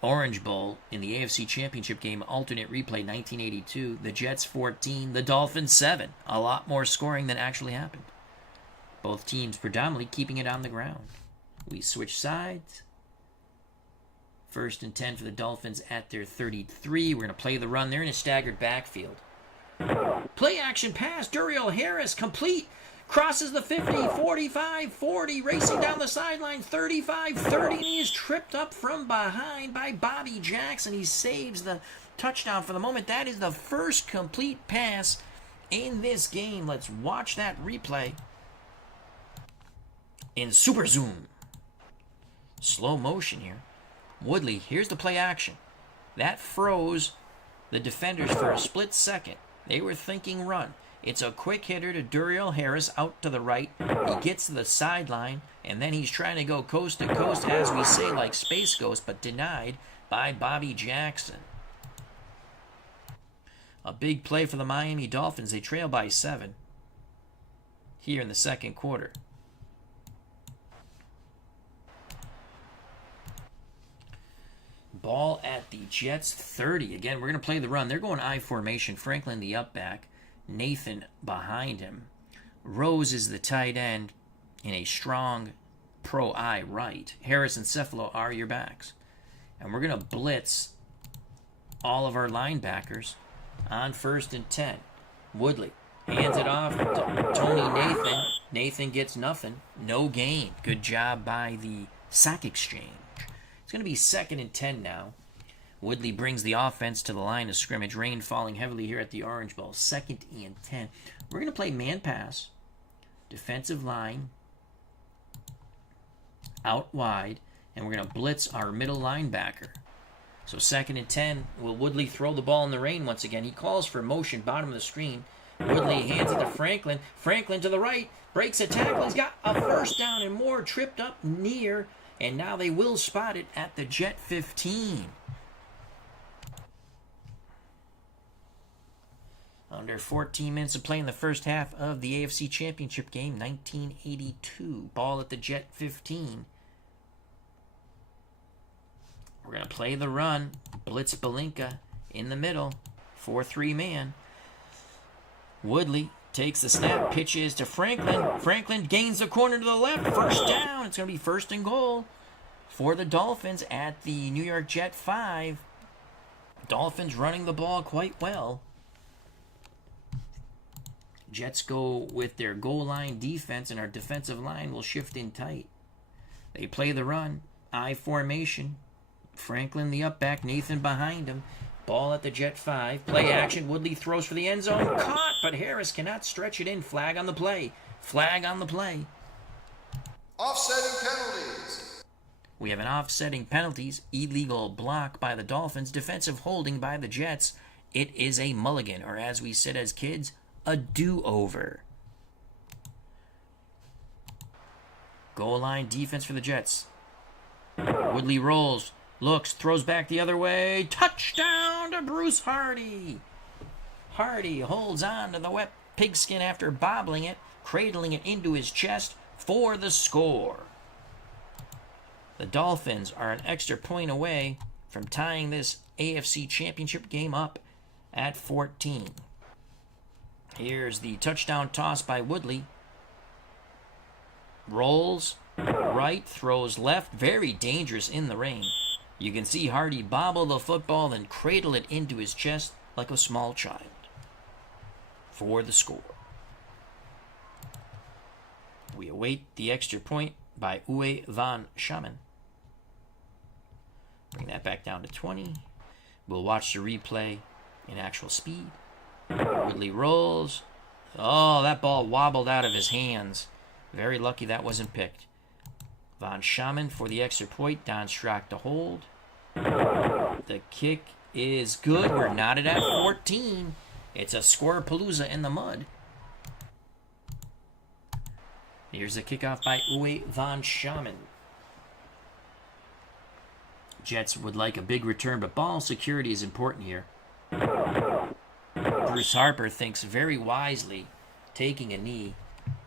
Orange Bowl in the AFC Championship game, alternate replay 1982. The Jets 14, the Dolphins 7. A lot more scoring than actually happened. Both teams predominantly keeping it on the ground. We switch sides. 1st and 10 for the Dolphins at their 33. We're going to play the run. They're in a staggered backfield. Play action pass. Duriel Harris complete. Crosses the 50, 45, 40, racing down the sideline, 35, 30, and he is tripped up from behind by Bobby Jackson. He saves the touchdown for the moment. That is the first complete pass in this game. Let's watch that replay in super zoom. Slow motion here. Woodley, here's the play action. That froze the defenders for a split second. They were thinking run. It's a quick hitter to Duriel Harris out to the right. He gets to the sideline, and then he's trying to go coast to coast, as we say, like Space Ghost, but denied by Bobby Jackson. A big play for the Miami Dolphins. They trail by 7 here in the second quarter. Ball at the Jets 30. Again, we're going to play the run. They're going I formation. Franklin the up back. Nathan behind him. Rose is the tight end in a strong pro I right. Harris and Cephalo are your backs. And we're going to blitz all of our linebackers on 1st and 10. Woodley hands it off to Tony Nathan. Nathan gets nothing. No gain. Good job by the sack exchange. It's going to be 2nd and 10 now. Woodley brings the offense to the line of scrimmage. Rain falling heavily here at the Orange Bowl. 2nd and 10. We're going to play man pass. Defensive line. Out wide. And we're going to blitz our middle linebacker. So 2nd and 10. Will Woodley throw the ball in the rain once again? He calls for motion. Bottom of the screen. Woodley hands it to Franklin. Franklin to the right. Breaks a tackle. He's got a first down and more. Tripped up near. And now they will spot it at the Jet 15. Under 14 minutes of play in the first half of the AFC Championship game, 1982. Ball at the Jet 15. We're going to play the run. Blitz Belinka in the middle. 4-3 man. Woodley takes the snap, pitches to Franklin. Franklin gains the corner to the left. First down. It's going to be 1st and goal for the Dolphins at the New York Jet 5. Dolphins running the ball quite well. Jets go with their goal line defense, and our defensive line will shift in tight. They play the run. I formation. Franklin the up back. Nathan behind him. Ball at the Jet 5. Play action. Woodley throws for the end zone. Caught, but Harris cannot stretch it in. Flag on the play. Flag on the play. Offsetting penalties. We have an offsetting penalties. Illegal block by the Dolphins. Defensive holding by the Jets. It is a mulligan, or as we said as kids, a do-over. Goal line defense for the Jets. Woodley rolls, looks, throws back the other way. Touchdown to Bruce Hardy. Hardy holds on to the wet pigskin after bobbling it, cradling it into his chest for the score. The Dolphins are an extra point away from tying this AFC Championship game up at 14. Here's the touchdown toss by Woodley. Rolls right, throws left. Very dangerous in the rain. You can see Hardy bobble the football, then cradle it into his chest like a small child for the score. We await the extra point by Uwe van Schamen. Bring that back down to 20. We'll watch the replay in actual speed. Woodley rolls. Oh, that ball wobbled out of his hands. Very lucky that wasn't picked. Von Schamen for the extra point. Don Strock to hold. The kick is good. We're knotted at 14. It's a scorepalooza in the mud. Here's the kickoff by Uwe von Schamen. Jets would like a big return, but ball security is important here. Bruce Harper thinks very wisely, taking a knee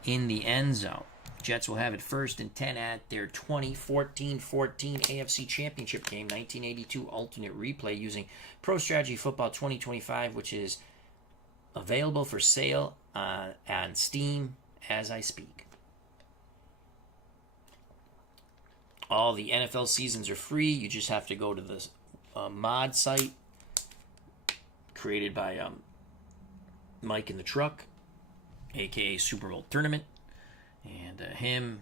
in the end zone. Jets will have it 1st and 10 at their 2014-14 AFC Championship game, 1982 alternate replay using Pro Strategy Football 2025, which is available for sale on Steam as I speak. All the NFL seasons are free. You just have to go to the mod site created by Mike in the Truck, aka Super Bowl Tournament. And him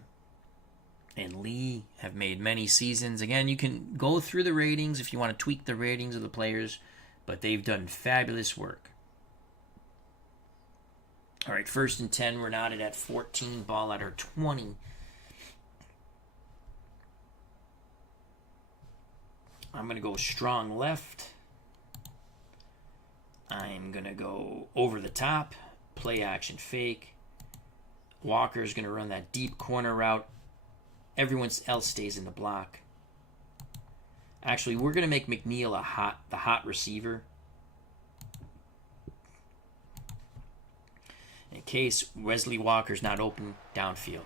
and Lee have made many seasons. Again, you can go through the ratings if you want to tweak the ratings of the players, but they've done fabulous work. All right, 1st and 10. We're knotted at 14. Ball at our 20. I'm going to go strong left. I'm going to go over the top. Play action fake. Walker is going to run that deep corner route. Everyone else stays in the block. Actually, we're going to make McNeil the hot receiver. In case Wesley Walker's not open downfield.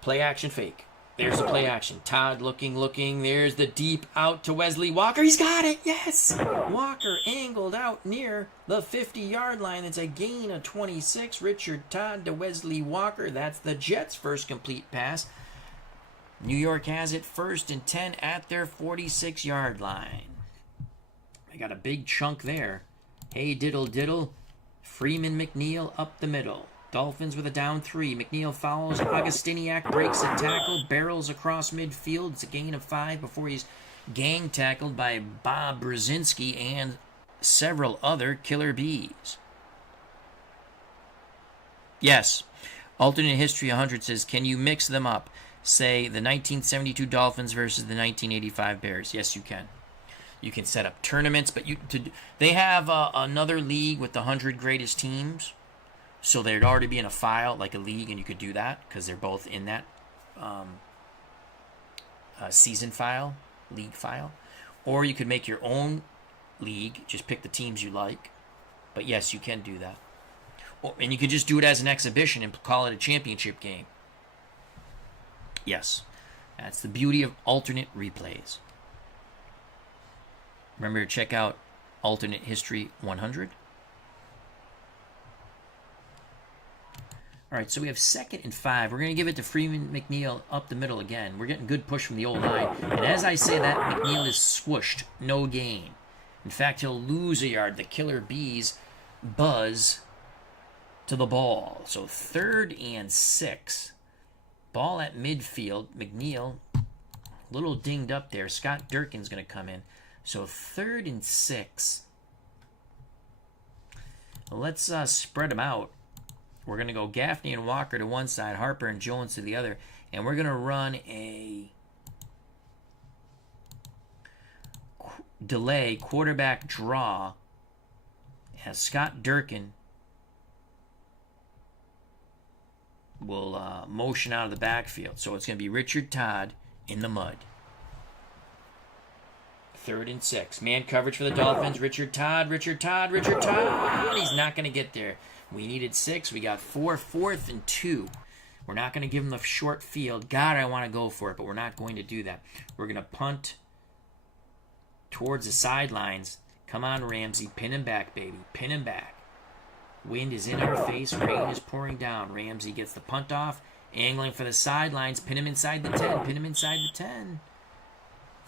Play action fake. There's the play action. Todd looking. There's the deep out to Wesley Walker. He's got it. Yes. Walker angled out near the 50-yard line. It's a gain of 26. Richard Todd to Wesley Walker. That's the Jets' first complete pass. New York has it 1st and 10 at their 46-yard line. They got a big chunk there. Hey, diddle. Freeman McNeil up the middle. Dolphins with a down 3. McNeil follows. Augustiniak breaks a tackle. Barrels across midfield. It's a gain of 5 before he's gang tackled by Bob Brzezinski and several other killer bees. Yes. Alternate History 100 says, can you mix them up? Say the 1972 Dolphins versus the 1985 Bears. Yes, you can. You can set up tournaments, but they have another league with the 100 greatest teams. So there'd already be in a file, like a league, and you could do that because they're both in that season file, league file. Or you could make your own league, just pick the teams you like. But yes, you can do that. And you could just do it as an exhibition and call it a championship game. Yes, that's the beauty of alternate replays. Remember to check out Alternate History 100. All right, so we have 2nd and 5. We're going to give it to Freeman McNeil up the middle again. We're getting good push from the old line. And as I say that, McNeil is squished. No gain. In fact, he'll lose a yard. The killer bees buzz to the ball. So 3rd and 6. Ball at midfield. McNeil, a little dinged up there. Scott Durkin's going to come in. So 3rd and 6. Let's spread them out. We're going to go Gaffney and Walker to one side, Harper and Jones to the other, and we're going to run a delay quarterback draw as Scott Durkin will motion out of the backfield. So it's going to be Richard Todd in the mud. 3rd and 6. Man coverage for the Dolphins. Richard Todd. He's not going to get there. We needed 6. We got 4. 4th and 2. We're not going to give him the short field. God, I want to go for it, but we're not going to do that. We're going to punt towards the sidelines. Come on, Ramsey. Pin him back, baby. Pin him back. Wind is in our face. Rain is pouring down. Ramsey gets the punt off. Angling for the sidelines. Pin him inside the 10.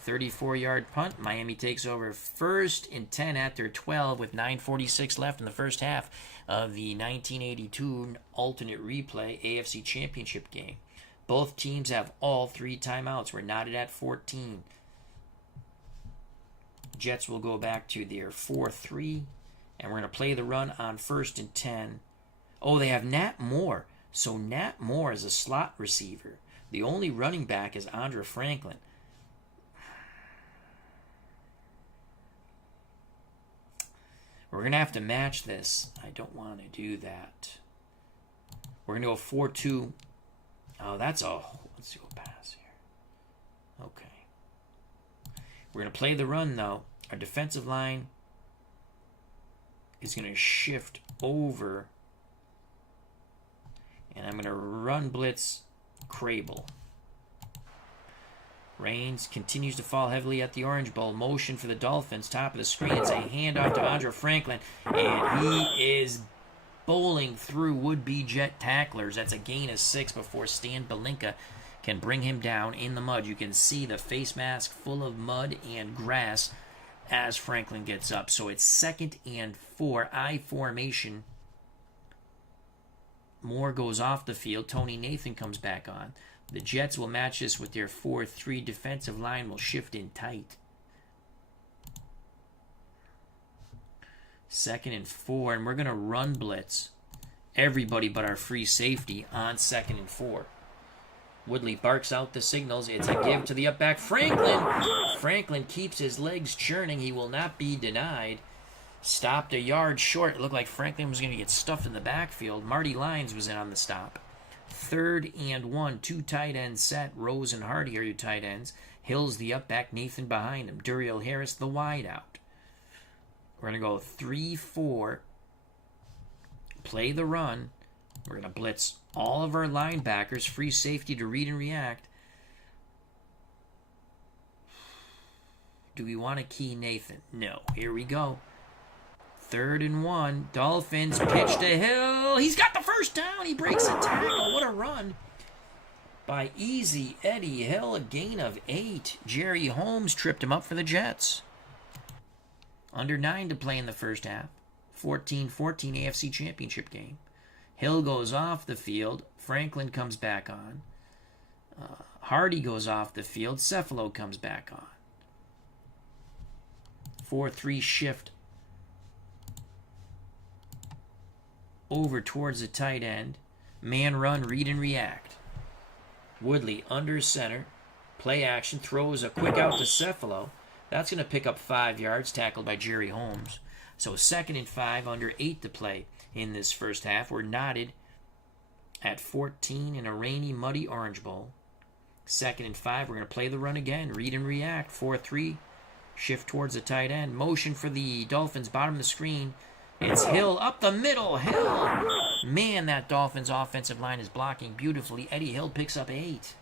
34-yard punt. Miami takes over 1st and 10 at their 12 with 9:46 left in the first half of the 1982 alternate replay AFC Championship game. Both teams have all 3 timeouts. We're knotted at 14. Jets will go back to their 4-3, and we're going to play the run on 1st and 10. Oh, they have Nat Moore. So Nat Moore is a slot receiver. The only running back is Andre Franklin. We're going to have to match this. I don't want to do that. We're going to go 4-2. Oh, let's go pass here. Okay. We're going to play the run, though. Our defensive line is going to shift over. And I'm going to run blitz Crable. Reigns continues to fall heavily at the Orange Bowl. Motion for the Dolphins. Top of the screen. It's a handoff to Andre Franklin. And he is bowling through would-be Jet tacklers. That's a gain of 6 before Stan Balinka can bring him down in the mud. You can see the face mask full of mud and grass as Franklin gets up. So it's 2nd and 4. I formation. Moore goes off the field. Tony Nathan comes back on. The Jets will match this with their 4-3 defensive line will shift in tight. 2nd and 4, and we're going to run blitz everybody but our free safety on 2nd and 4. Woodley barks out the signals. It's a give to the up back. Franklin keeps his legs churning. He will not be denied. Stopped a yard short. It looked like Franklin was going to get stuffed in the backfield. Marty Lyons was in on the stop. 3rd and 1. 2 tight ends set. Rose and Hardy are your tight ends. Hill's the up back. Nathan behind him. Duriel Harris the wide out. We're going to go 3-4. Play the run. We're going to blitz all of our linebackers. Free safety to read and react. Do we want to key Nathan? No. Here we go. 3rd and 1. Dolphins pitch to Hill. He's got the first down. He breaks a tackle. What a run by Easy Eddie Hill. A gain of 8. Jerry Holmes tripped him up for the Jets. Under 9 to play in the first half. 14-14 AFC Championship game. Hill goes off the field. Franklin comes back on. Hardy goes off the field. Cephalo comes back on. 4-3 shift over towards the tight end. Man run, read and react. Woodley under center. Play action. Throws a quick out to Cephalo. That's going to pick up 5 yards. Tackled by Jerry Holmes. So 2nd and 5, under 8 to play in this first half. We're knotted at 14 in a rainy, muddy Orange Bowl. 2nd and 5. We're going to play the run again. Read and react. 4-3. Shift towards the tight end. Motion for the Dolphins. Bottom of the screen. It's Hill up the middle. Hill. Man, that Dolphins offensive line is blocking beautifully. Eddie Hill picks up 8.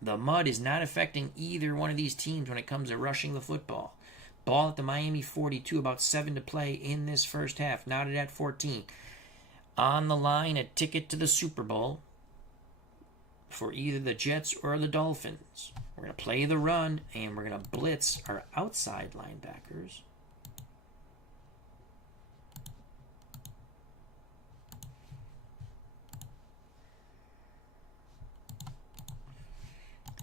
The mud is not affecting either one of these teams when it comes to rushing the football. Ball at the Miami 42, about 7 to play in this first half. Knotted at 14. On the line, a ticket to the Super Bowl for either the Jets or the Dolphins. We're going to play the run, and we're going to blitz our outside linebackers.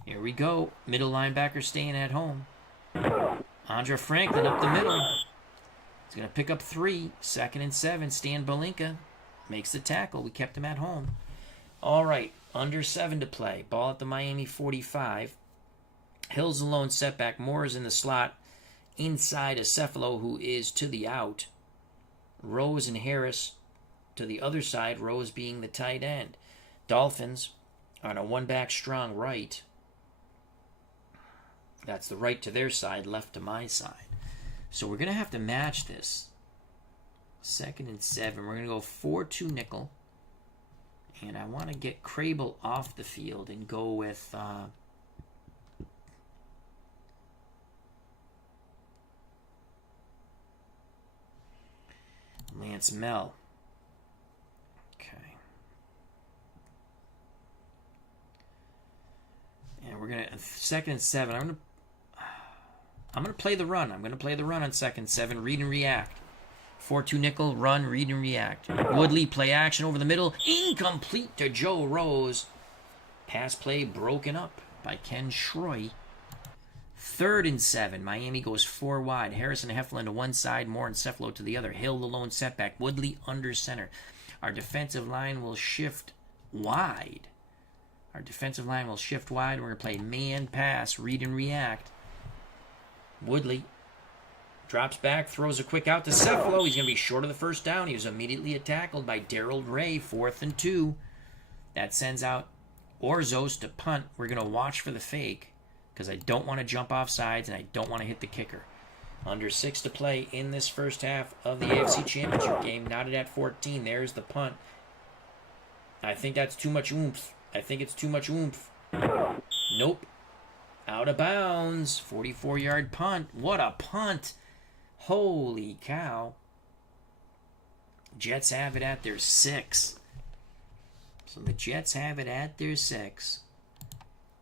Here we go. Middle linebacker staying at home. Andre Franklin up the middle. He's going to pick up 3. 2nd and 7. Stan Balinka makes the tackle. We kept him at home. All right. Under 7 to play. Ball at the Miami 45. Hill's the lone setback. Moore is in the slot. Inside of Cephalo, who is to the out. Rose and Harris to the other side. Rose being the tight end. Dolphins on a one-back strong right. That's the right to their side, left to my side. So we're going to have to match this. 2nd and 7. We're going to go 4-2 nickel. And I want to get Crable off the field and go with Lance Mell. Okay. And we're going to 2nd and 7. I'm going to play the run. I'm going to play the run on 2nd and 7. Read and react. 4-2 nickel, run, read and react. Woodley, play action over the middle. Incomplete to Joe Rose. Pass play broken up by Ken Schroy. 3rd and 7. Miami goes 4 wide. Harrison Heflin to one side. Moore and Cephalo to the other. Hill the lone setback. Woodley under center. Our defensive line will shift wide. We're going to play man pass, read and react. Woodley drops back, throws a quick out to Cephalo. He's going to be short of the first down. He was immediately tackled by Darrell Ray, 4th and 2. That sends out Orzos to punt. We're going to watch for the fake because I don't want to jump off sides and I don't want to hit the kicker. Under 6 to play in this first half of the AFC Championship game. Knotted at 14. There's the punt. I think that's too much oomph. I think it's too much oomph. Nope. Out of bounds. 44-yard punt. What a punt. Holy cow. Jets have it at their 6. So the Jets have it at their 6.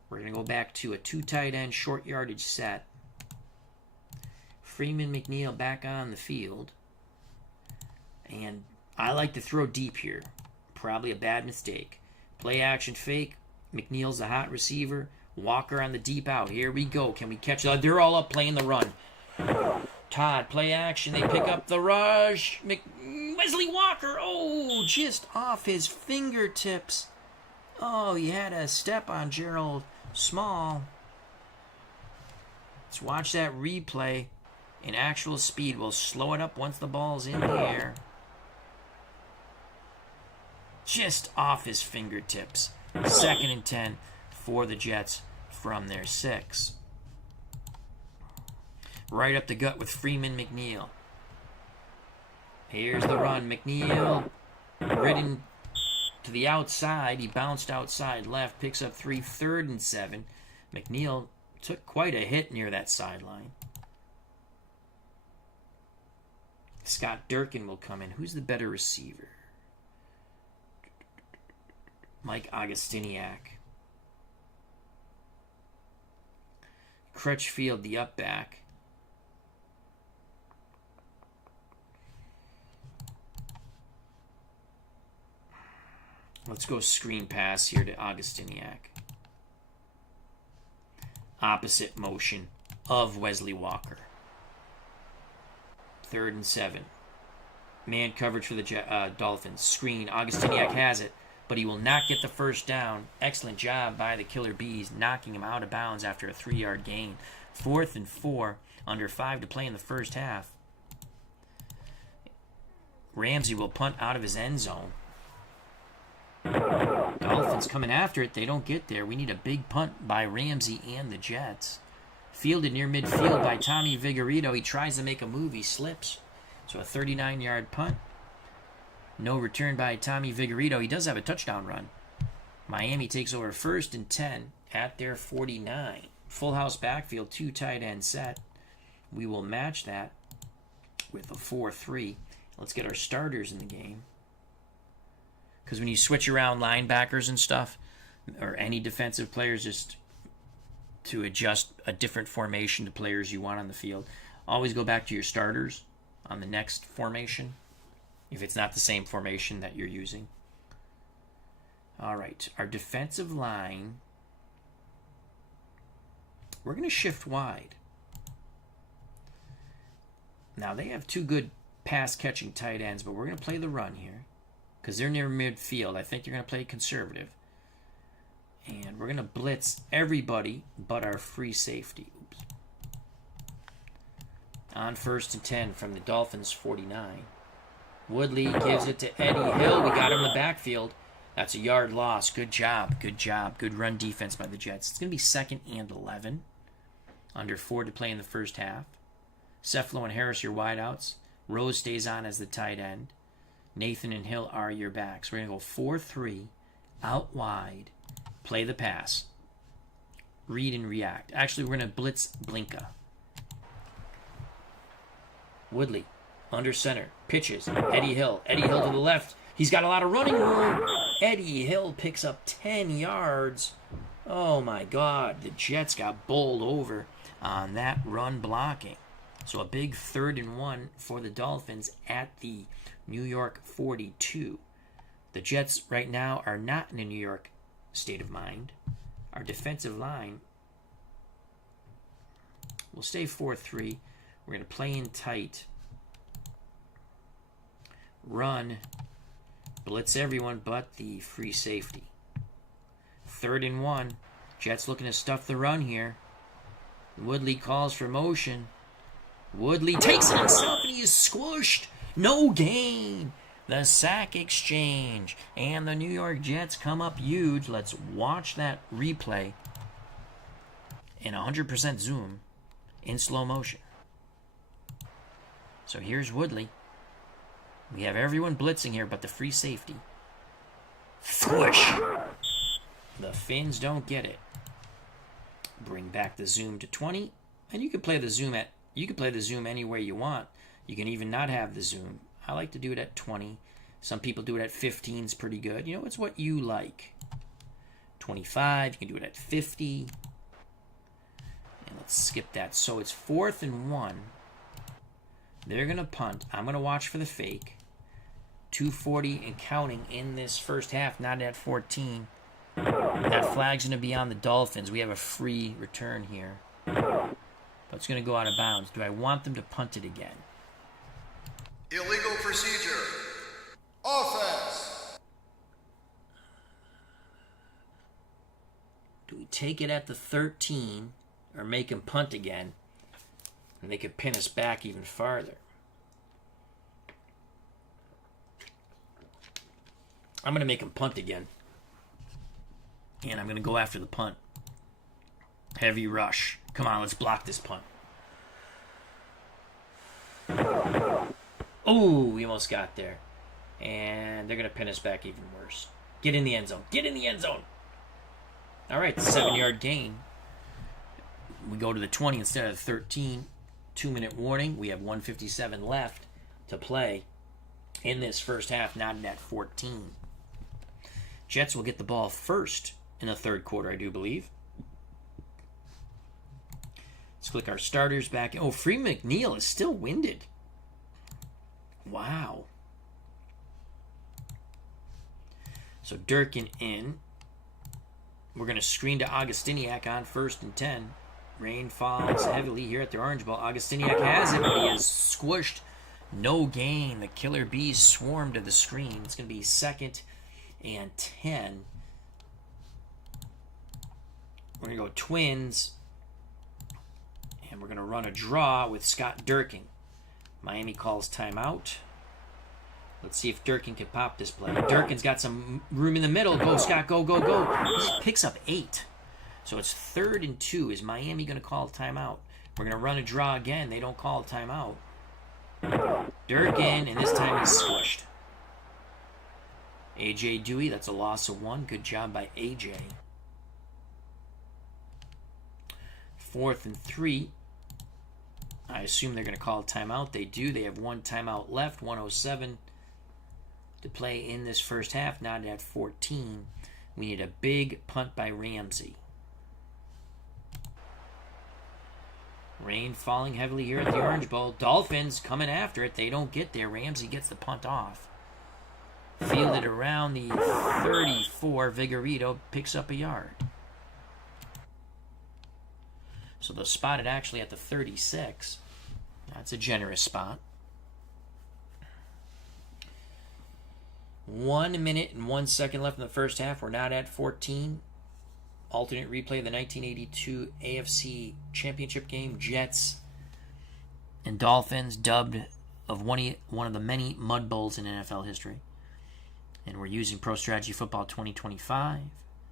We're going to go back to a 2 tight end short yardage set. Freeman McNeil back on the field. And I like to throw deep here. Probably a bad mistake. Play action fake. McNeil's the hot receiver. Walker on the deep out. Here we go. Can we catch that? They're all up playing the run. Todd, play action. They pick up the rush. Wesley Walker. Oh, just off his fingertips. Oh, he had a step on Gerald Small. Let's watch that replay. In actual speed, we'll slow it up once the ball's in the air. Just off his fingertips. 2nd and 10 for the Jets from their 6. Right up the gut with Freeman McNeil. Here's the run. McNeil ridden to the outside. He bounced outside left. Picks up 3, 3rd and 7. McNeil took quite a hit near that sideline. Scott Durkin will come in. Who's the better receiver? Mike Augustiniak. Crutchfield, the up back. Let's go screen pass here to Augustiniak. Opposite motion of Wesley Walker. 3rd and 7. Man coverage for the Dolphins. Screen. Augustiniak has it, but he will not get the first down. Excellent job by the Killer Bees, knocking him out of bounds after a 3-yard gain. 4th and 4. Under 5 to play in the first half. Ramsey will punt out of his end zone. Dolphins coming after it. They don't get there. We need a big punt by Ramsey and the Jets. Fielded near midfield by Tommy Vigorito. He tries to make a move. He slips. So a 39-yard punt. No return by Tommy Vigorito. He does have a touchdown run. Miami takes over 1st and 10 at their 49. Full house backfield, 2 tight end set. We will match that with a 4-3. Let's get our starters in the game. Because when you switch around linebackers and stuff, or any defensive players, just to adjust a different formation to players you want on the field, always go back to your starters on the next formation, if it's not the same formation that you're using. All right, our defensive line, we're going to shift wide. Now, they have 2 good pass-catching tight ends, but we're going to play the run here because they're near midfield. I think they're going to play conservative. And we're going to blitz everybody but our free safety. Oops. On 1st and 10 from the Dolphins' 49. Woodley gives it to Eddie Hill. We got him in the backfield. That's a yard loss. Good job. Good job. Good run defense by the Jets. It's going to be 2nd and 11. Under 4 to play in the first half. Cefalo and Harris, your wideouts. Rose stays on as the tight end. Nathan and Hill are your backs. We're going to go 4-3, out wide, play the pass, read and react. Actually, we're going to blitz Blinka. Woodley, under center, pitches, Eddie Hill to the left. He's got a lot of running room. Eddie Hill picks up 10 yards. Oh my God, the Jets got bowled over on that run blocking. So a big 3rd and 1 for the Dolphins at the New York 42. The Jets right now are not in a New York state of mind. Our defensive line will stay 4-3. We're going to play in tight. Run. Blitz everyone but the free safety. 3rd and 1. Jets looking to stuff the run here. Woodley calls for motion. Woodley takes it himself and he is squished. No gain. The sack exchange. And the New York Jets come up huge. Let's watch that replay in 100% zoom in slow motion. So here's Woodley. We have everyone blitzing here but the free safety. Thwish. The Fins don't get it. Bring back the zoom to 20, and you can play the zoom anywhere you want. You can even not have the zoom. I like to do it at 20. Some people do it at 15. It's pretty good. You know, it's what you like. 25. You can do it at 50. And let's skip that. So it's 4th and 1. They're going to punt. I'm going to watch for the fake. 2:40 and counting in this first half, not at 14. That flag's going to be on the Dolphins. We have a free return here. But it's going to go out of bounds. Do I want them to punt it again? Illegal procedure. Offense. Do we take it at the 13 or make them punt again? And they could pin us back even farther. I'm going to make them punt again. And I'm going to go after the punt. Heavy rush. Come on, let's block this punt. Oh, we almost got there. And they're going to pin us back even worse. Get in the end zone. Get in the end zone. All right, 7-yard gain. We go to the 20 instead of the 13. 2-minute warning. We have 1:57 left to play in this first half, not at 14. Jets will get the ball first in the third quarter, I do believe. Let's click our starters back. Oh, Free McNeil is still winded. Wow. So Durkin in. We're going to screen to Augustiniak on 1st and 10. Rain falls heavily here at the Orange Bowl. Augustiniak has it, but he is squished. No gain. The Killer Bees swarm to the screen. It's going to be 2nd and 10. We're going to go Twins. And we're going to run a draw with Scott Durkin. Miami calls timeout. Let's see if Durkin can pop this play. Durkin's got some room in the middle. Go, Scott, go, go, go. He picks up 8. So it's 3rd and 2. Is Miami going to call a timeout? We're going to run a draw again. They don't call a timeout. Durkin, and this time he's squished. A.J. Dewey, that's a loss of 1. Good job by A.J. 4th and 3. I assume they're going to call a timeout. They do. They have 1 timeout left. 1:07 to play in this first half. Not at 14. We need a big punt by Ramsey. Rain falling heavily here at the Orange Bowl. Dolphins coming after it. They don't get there. Ramsey gets the punt off. Fielded around the 34. Vigorito picks up a yard. So they'll spot it actually at the 36. That's a generous spot. 1 minute and 1 second left in the first half. We're not at 14. Alternate replay of the 1982 AFC Championship game. Jets and Dolphins, dubbed of one of the many mud bowls in NFL history. And we're using Pro Strategy Football 2025.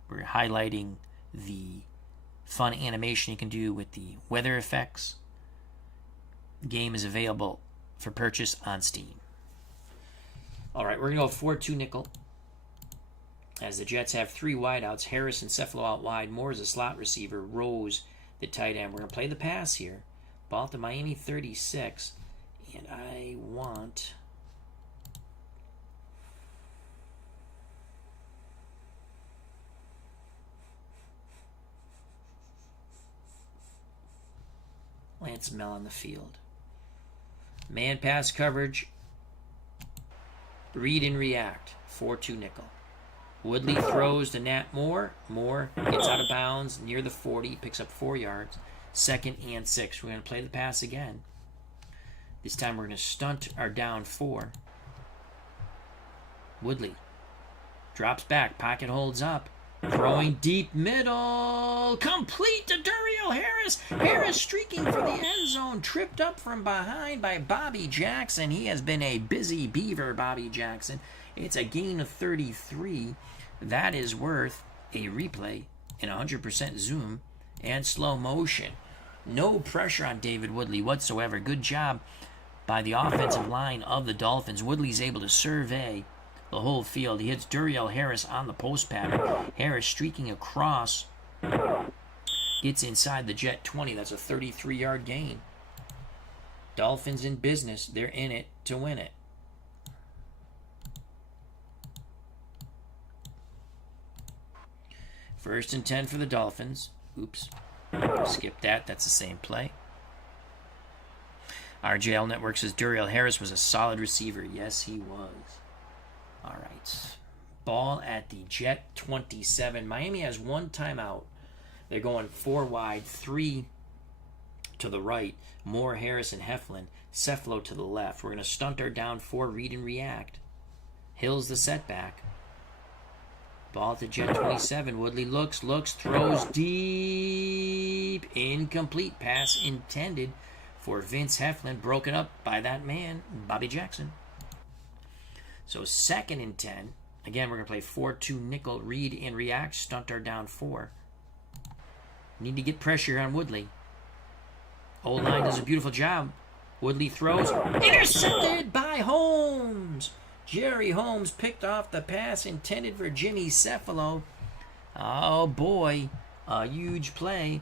We're highlighting the fun animation you can do with the weather effects. Game is available for purchase on Steam. All right, we're going to go 4-2 nickel. As the Jets have 3 wideouts, Harris and Cefalo out wide. Moore is a slot receiver. Rose, the tight end. We're going to play the pass here. Ball to Miami 36. And I want... Lance Mel on the field. Man pass coverage. Read and react. 4-2 nickel. Woodley throws to Nat Moore. Moore gets out of bounds near the 40. Picks up 4 yards. 2nd and 6. We're going to play the pass again. This time we're going to stunt our down 4. Woodley drops back. Pocket holds up. Throwing deep middle. Complete to Duriel Harris. Harris streaking for the end zone. Tripped up from behind by Bobby Jackson. He has been a busy beaver, Bobby Jackson. It's a gain of 33. That is worth a replay in 100% zoom and slow motion. No pressure on David Woodley whatsoever. Good job by the offensive line of the Dolphins. Woodley's able to survey the whole field. He hits Duriel Harris on the post pattern. Harris streaking across. Gets inside the Jet 20. That's a 33-yard gain. Dolphins in business. They're in it to win it. First and 10 for the Dolphins. Oops. Skip that. That's the same play. RJL Network says Duriel Harris was a solid receiver. Yes, he was. All right. Ball at the Jet 27. Miami has one timeout. They're going 4 wide, 3 to the right. Moore, Harris, and Heflin. Cefalo to the left. We're going to stunt our down 4, read and react. Hill's the setback. Ball at the Jet 27. Woodley looks, throws deep. Incomplete. Pass intended for Vince Heflin. Broken up by that man, Bobby Jackson. So 2nd and 10. Again, we're going to play 4-2 nickel. Read and react. Stunt our down 4. Need to get pressure on Woodley. Old line does a beautiful job. Woodley throws. Intercepted by Holmes. Jerry Holmes picked off the pass intended for Jimmy Cefalo. Oh boy, a huge play.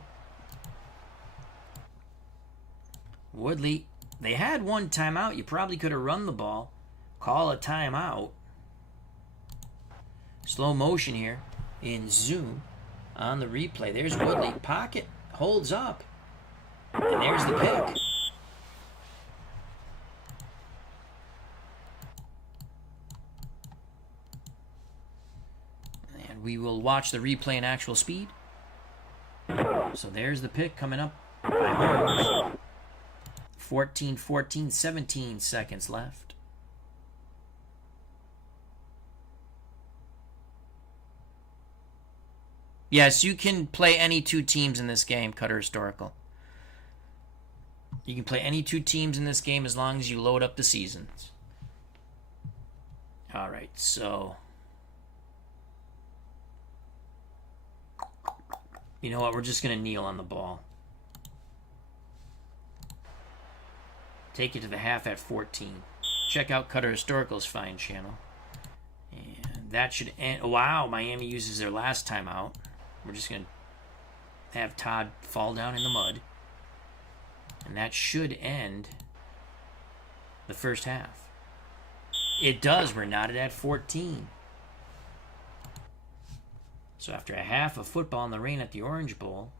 Woodley, they had one timeout. You probably could have run the ball. Call a timeout. Slow motion here in zoom on the replay. There's Woodley. Pocket holds up. And there's the pick. And we will watch the replay in actual speed. So there's the pick coming up by Holmes. 14, 17 seconds left. Yes, you can play any 2 teams in this game, Cutter Historical. You can play any 2 teams in this game as long as you load up the seasons. All right, so... You know what? We're just going to kneel on the ball. Take it to the half at 14. Check out Cutter Historical's fine channel. And that should end... Wow, Miami uses their last timeout. We're just going to have Todd fall down in the mud. And that should end the first half. It does. We're knotted at 14. So after a half of football in the rain at the Orange Bowl,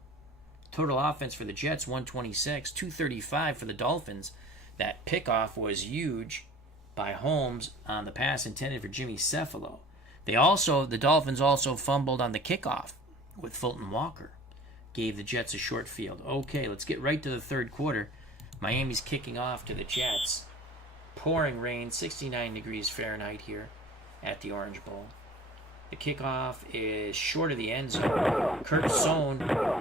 total offense for the Jets, 126, 235 for the Dolphins. That pickoff was huge by Holmes on the pass intended for Jimmy Cefalo. The Dolphins also fumbled on the kickoff with Fulton Walker. Gave the Jets a short field. Okay, let's get right to the third quarter. Miami's kicking off to the Jets. Pouring rain, 69 degrees Fahrenheit here at the Orange Bowl. The kickoff is short of the end zone. Kurt Sohn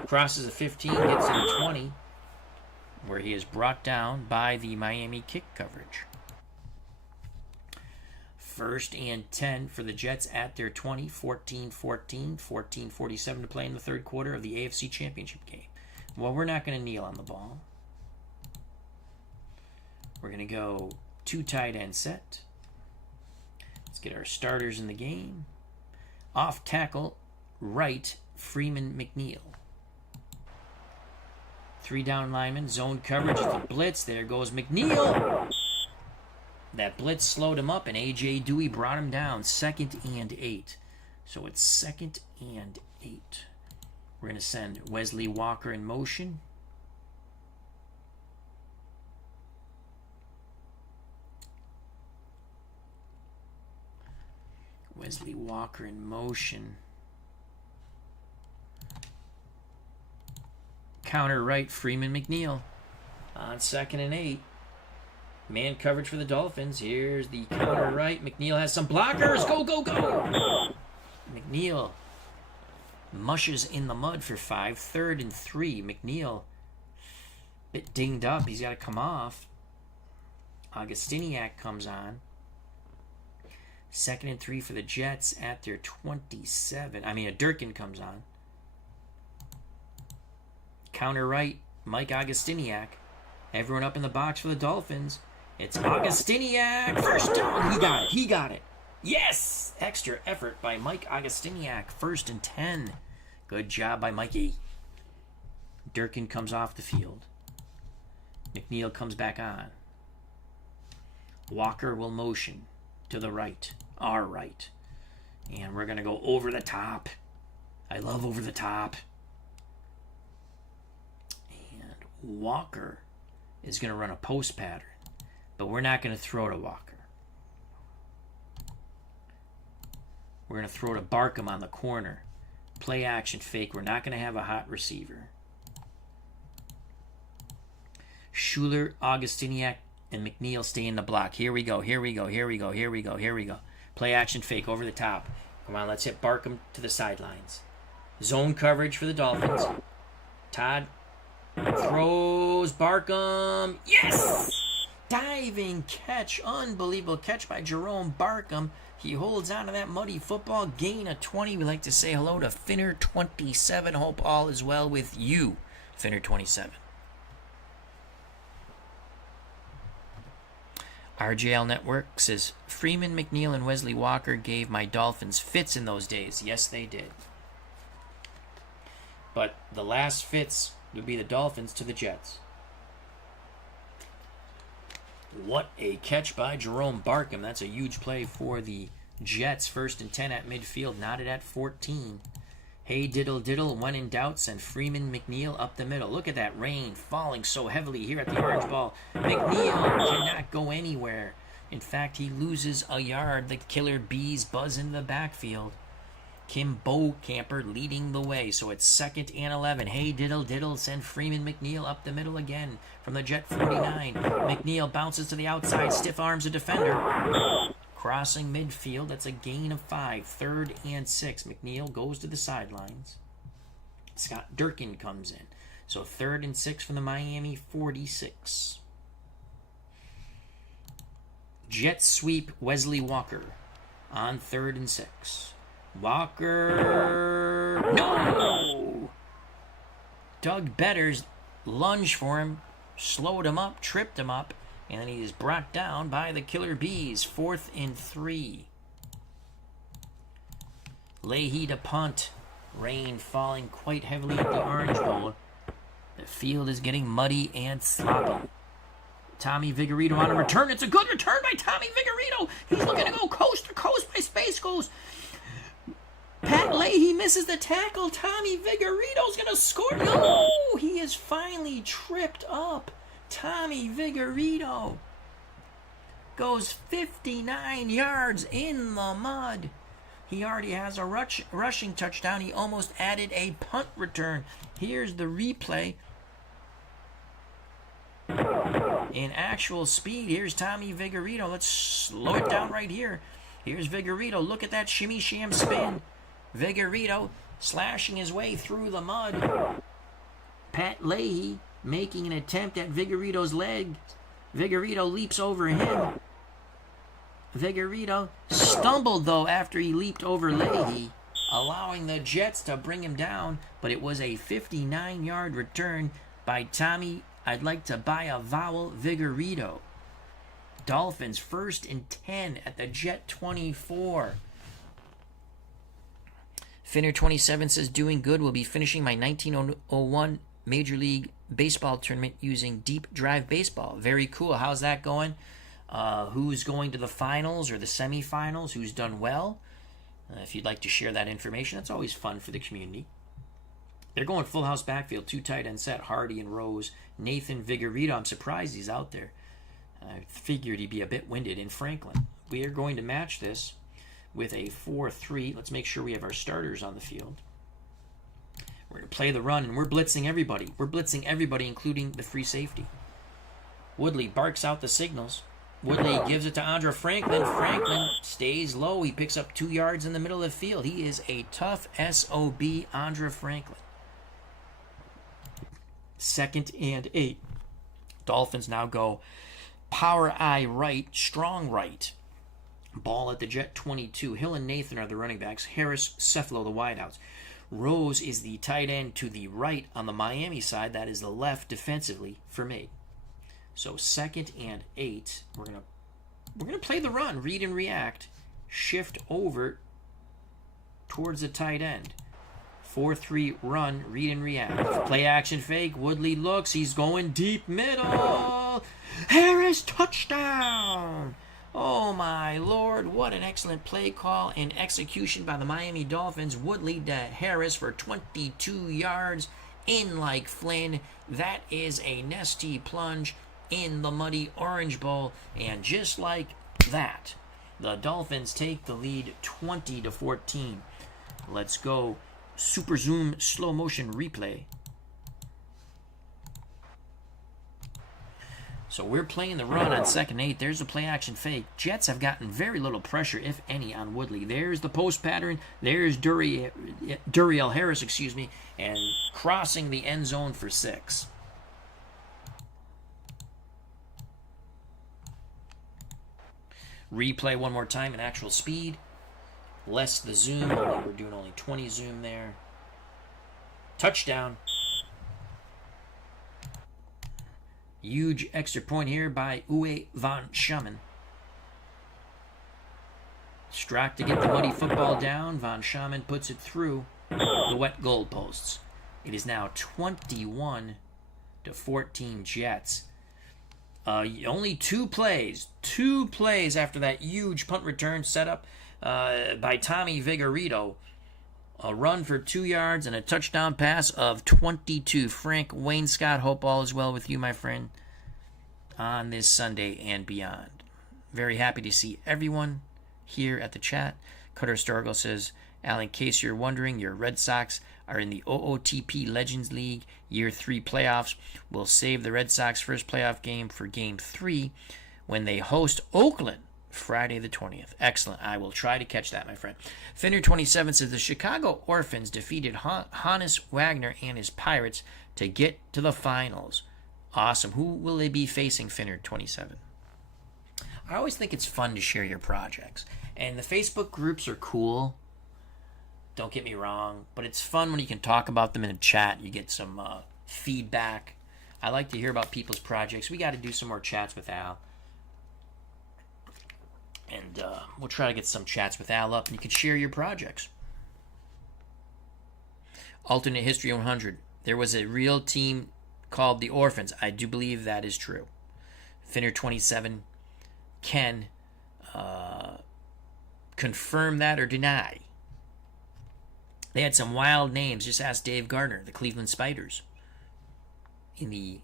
crosses the 15, gets to the 20, where he is brought down by the Miami kick coverage. 1st and 10 for the Jets at their 20, 14-14, 14-47 to play in the third quarter of the AFC Championship game. Well, we're not going to kneel on the ball. We're going to go 2 tight end set. Let's get our starters in the game. Off tackle, right, Freeman McNeil. 3 down linemen, zone coverage, it's a blitz. There goes McNeil. That blitz slowed him up, and A.J. Dewey brought him down. 2nd and 8. So it's 2nd and 8. We're going to send Wesley Walker in motion. Wesley Walker in motion. Counter right, Freeman McNeil. On 2nd and 8. Man coverage for the Dolphins. Here's the counter right. McNeil has some blockers. Go, go, go. McNeil mushes in the mud for 5. 3rd and 3. McNeil bit dinged up. He's got to come off. Augustiniak comes on. 2nd and 3 for the Jets at their 27. Durkin comes on. Counter right, Mike Augustiniak. Everyone up in the box for the Dolphins. It's Augustiniak. First down. He got it. Yes! Extra effort by Mike Augustiniak. 1st and 10. Good job by Mikey. Durkin comes off the field. McNeil comes back on. Walker will motion to the right, our right. And we're going to go over the top. I love over the top. And Walker is going to run a post pattern. But we're not going to throw to Walker. We're going to throw to Barkham on the corner. Play action fake. We're not going to have a hot receiver. Schuler, Augustiniak, and McNeil stay in the block. Here we go. Play action fake over the top. Come on, let's hit Barkham to the sidelines. Zone coverage for the Dolphins. Todd throws Barkham. Yes! Diving catch. Unbelievable catch by Jerome Barkham. He holds on to that muddy football. Gain of 20. We like to say hello to Finner27. Hope all is well with you, Finner27. RJL Network says, Freeman, McNeil, and Wesley Walker gave my Dolphins fits in those days. Yes, they did. But the last fits would be the Dolphins to the Jets. What a catch by Jerome Barkham. That's a huge play for the Jets. 1st and 10 at midfield, knotted at 14. Hey, diddle, when in doubt, send Freeman, McNeil up the middle. Look at that rain falling so heavily here at the orange ball. McNeil cannot go anywhere. In fact, he loses a yard. The killer bees buzz in the backfield. Kim Bowcamper leading the way. So it's 2nd and 11. Hey, diddle, send Freeman, McNeil up the middle again from the Jet 49. McNeil bounces to the outside, stiff arms a defender. Crossing midfield, that's a gain of 5. 3rd and 6. McNeil goes to the sidelines. Scott Durkin comes in. So 3rd and 6 from the Miami 46. Jet sweep Wesley Walker on 3rd and 6. Walker. No! Doug Betters lunged for him, slowed him up, tripped him up, and then he is brought down by the Killer Bees. 4th and 3. Leahy to punt. Rain falling quite heavily at the Orange Bowl. The field is getting muddy and sloppy. Tommy Vigorito on a return. It's a good return by Tommy Vigorito. He's looking to go coast to coast by Space Ghost. Pat Leahy misses the tackle. Tommy Vigorito's going to score. No! He is finally tripped up. Tommy Vigorito goes 59 yards in the mud. He already has a rushing touchdown. He almost added a punt return. Here's the replay. In actual speed, here's Tommy Vigorito. Let's slow it down right here. Here's Vigorito. Look at that shimmy sham spin. Vigorito slashing his way through the mud. Pat Leahy making an attempt at Vigorito's leg. Vigorito leaps over him. Vigorito stumbled, though, after he leaped over Leahy, allowing the Jets to bring him down. But it was a 59-yard return by Tommy, I'd like to buy a vowel, Vigorito. Dolphins 1st and 10 at the Jet 24. Finner27 says, doing good. Will be finishing my 1901 Major League Baseball tournament using Deep Drive Baseball. Very cool. How's that going? Who's going to the finals or the semifinals? Who's done well? If you'd like to share that information, that's always fun for the community. They're going full house backfield. 2 tight end set. Hardy and Rose. Nathan Vigorito. I'm surprised he's out there. I figured he'd be a bit winded in Franklin. We are going to match this with a 4-3. Let's make sure we have our starters on the field. We're going to play the run, and we're blitzing everybody. We're blitzing everybody, including the free safety. Woodley barks out the signals. Woodley gives it to Andre Franklin. Franklin stays low. He picks up 2 yards in the middle of the field. He is a tough SOB, Andre Franklin. 2nd and 8. Dolphins now go power eye right, strong right. Ball at the Jet 22. Hill and Nathan are the running backs. Harris, Cephalo, the wideouts. Rose is the tight end to the right on the Miami side. That is the left defensively for me. So 2nd and 8. We're gonna play the run, read and react. shift over towards the tight end. 4-3 run, read and react. Play action fake. Woodley looks. He's going deep middle. Harris, touchdown! Oh my lord, what an excellent play call and execution by the Miami Dolphins. Woodley to Harris for 22 yards in like Flynn. That is a nasty plunge in the muddy Orange Bowl. And just like that, the Dolphins take the lead 20-14. Let's go super zoom slow motion replay. So we're playing the run on 2nd and 8. There's the play action fake. Jets have gotten very little pressure, if any, on Woodley. There's the post pattern. There's Duriel Harris, and crossing the end zone for 6. Replay one more time in actual speed. Less the zoom. We're doing only 20 zoom there. Touchdown. Huge extra point here by Uwe von Schaman. Strock to get the muddy football down. Von Schaman puts it through the wet goalposts. It is now 21-14 Jets. Only 2 plays after that huge punt return set up by Tommy Vigorito. A run for 2 yards and a touchdown pass of 22. Frank Wayne Scott, hope all is well with you, my friend, on this Sunday and beyond. Very happy to see everyone here at the chat. Cutter Storgo says, Al, in case you're wondering, your Red Sox are in the OOTP Legends League Year 3 playoffs. We'll save the Red Sox first playoff game for Game 3 when they host Oakland Friday the 20th. Excellent. I will try to catch that, my friend. Finner27 says the Chicago Orphans defeated Hannes Wagner and his Pirates to get to the finals. Awesome. Who will they be facing, Finner27? I always think it's fun to share your projects. And the Facebook groups are cool. Don't get me wrong. But it's fun when you can talk about them in a chat. You get some feedback. I like to hear about people's projects. We got to do some more chats with Al. And we'll try to get some chats with Al up, and you can share your projects. Alternate History 100. There was a real team called the Orphans. I do believe that is true. Finner27 can confirm that or deny. They had some wild names. Just ask Dave Gardner, the Cleveland Spiders, in the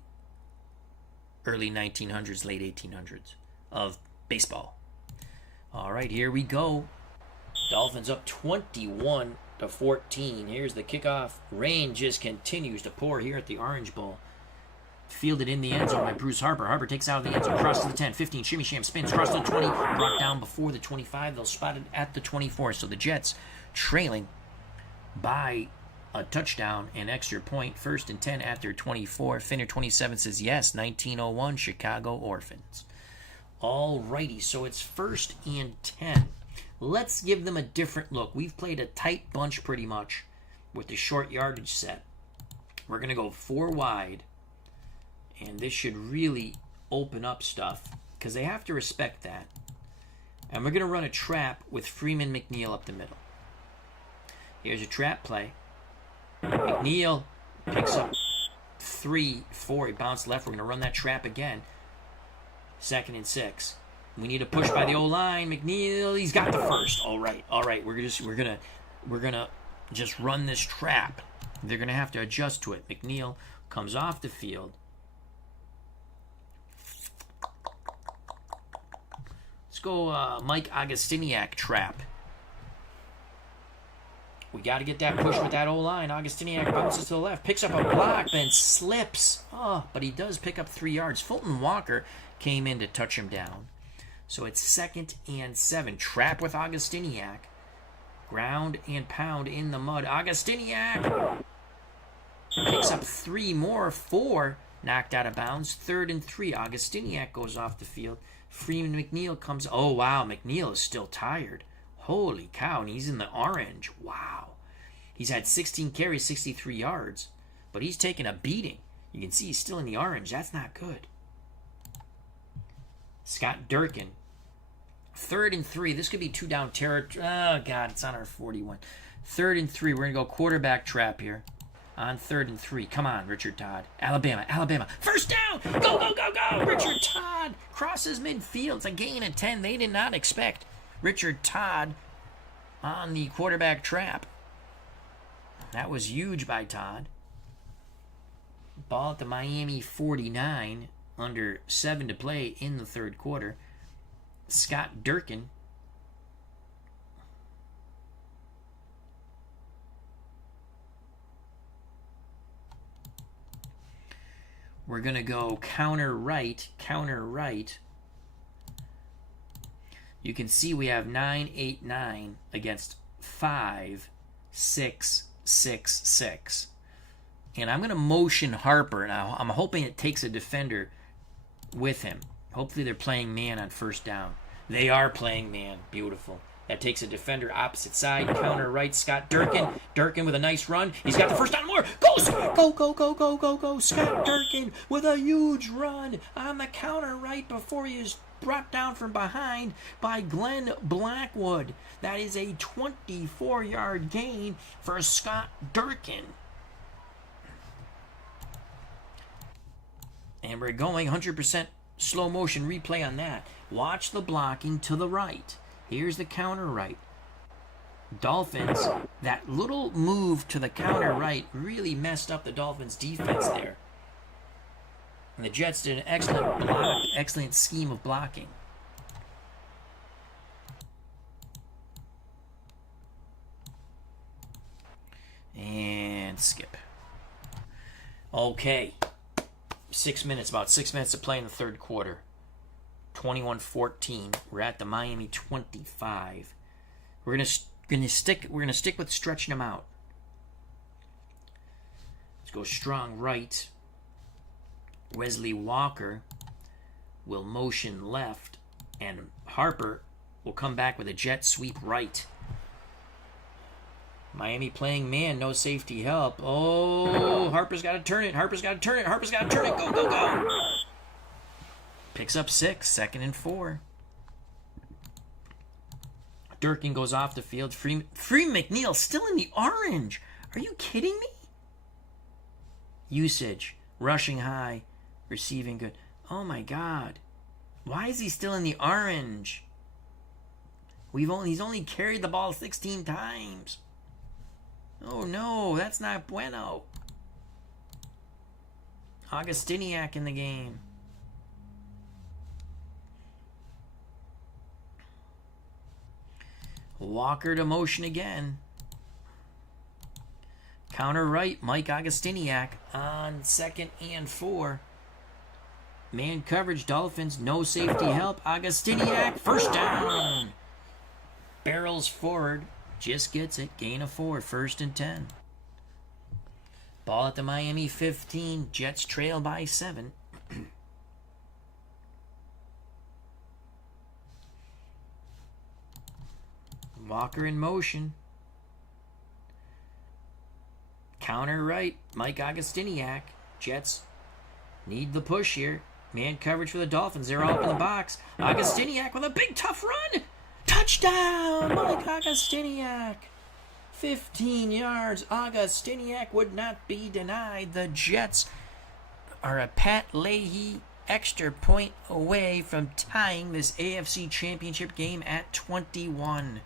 early 1900s, late 1800s of baseball. All right, here we go. Dolphins up 21-14. Here's the kickoff. Rain just continues to pour here at the Orange Bowl. Fielded in the end zone by Bruce Harper. Harper takes out of the end zone, crosses the 10, 15, shimmy sham, spins, cross to the 20, brought down before the 25. They'll spot it at the 24. So the Jets trailing by a touchdown and extra point. 1st and 10 at their 24. Finner27 says yes, 1901 Chicago Orphans. Alrighty, so it's 1st and 10. Let's give them a different look. We've played a tight bunch pretty much with the short yardage set. We're going to go 4 wide, and this should really open up stuff because they have to respect that. And we're going to run a trap with Freeman McNeil up the middle. Here's a trap play. McNeil picks up 3, 4. He bounced left. We're going to run that trap again. 2nd and 6. We need a push by the O-line. McNeil, he's got the first. All right. We're gonna just run this trap. They're gonna have to adjust to it. McNeil comes off the field. Let's go Mike Augustiniak trap. We got to get that push with that O-line. Augustiniak bounces to the left, picks up a block, then slips. But he does pick up 3 yards. Fulton Walker came in to touch him down. So it's 2nd and 7. Trap with Augustiniak. Ground and pound in the mud. Augustiniak picks up 3 more. 4 knocked out of bounds. 3rd and 3. Augustiniak goes off the field. Freeman McNeil comes. Oh, wow. McNeil is still tired. Holy cow. And he's in the orange. Wow. He's had 16 carries, 63 yards. But he's taking a beating. You can see he's still in the orange. That's not good. Scott Durkin 3rd and 3. This could be 2 down territory. Oh, God, it's on our 41. 3rd and 3. We're going to go quarterback trap here. On 3rd and 3. Come on, Richard Todd. Alabama. First down. Go, go, go, go. Richard Todd crosses midfield. It's a gain of 10. They did not expect Richard Todd on the quarterback trap. That was huge by Todd. Ball at the Miami 49. Under 7 to play in the 3rd quarter. Scott Durkin. We're going to go counter right. You can see we have 9-8-9 against 5-6-6-6. And I'm going to motion Harper. Now, I'm hoping it takes a defender with him. Hopefully they're playing man on 1st down. They are playing man. Beautiful. That takes a defender opposite side. Counter right. Scott Durkin. Durkin with a nice run. He's got the 1st down more. Go. Scott Durkin with a huge run on the counter right before he is brought down from behind by Glenn Blackwood. That is a 24-yard gain for Scott Durkin. And we're going 100% slow motion replay on that. Watch the blocking to the right. Here's the counter right. Dolphins, that little move to the counter right really messed up the Dolphins defense there. And the Jets did an excellent scheme of blocking. And skip. Okay. About 6 minutes to play in the 3rd quarter. 21-14. We're at the Miami 25. We're gonna stick with stretching them out. Let's go strong right. Wesley Walker will motion left, and Harper will come back with a jet sweep right. Miami playing man, no safety help. Oh, Harper's got to turn it. Go. Picks up 6, 2nd and 4. Durkin goes off the field. Free McNeil still in the orange. Are you kidding me? Usage, rushing high, receiving good. Oh my God. Why is he still in the orange? He's only carried the ball 16 times. Oh no, that's not bueno. Augustiniak in the game. Walker to motion again. Counter right, Mike Augustiniak on 2nd and 4. Man coverage, Dolphins, no safety help. Augustiniak, 1st down. Barrels forward, just gets it. Gain of 4, 1st and 10. Ball at the Miami 15. Jets trail by 7. Walker in motion. Counter right, Mike Augustiniak. Jets need the push here. Man coverage for the Dolphins. They're all up in the box. Augustiniak with a big tough run. Touchdown, Mike Augustiniak. 15 yards. Augustiniak would not be denied. The Jets are a Pat Leahy extra point away from tying this AFC Championship game at 21.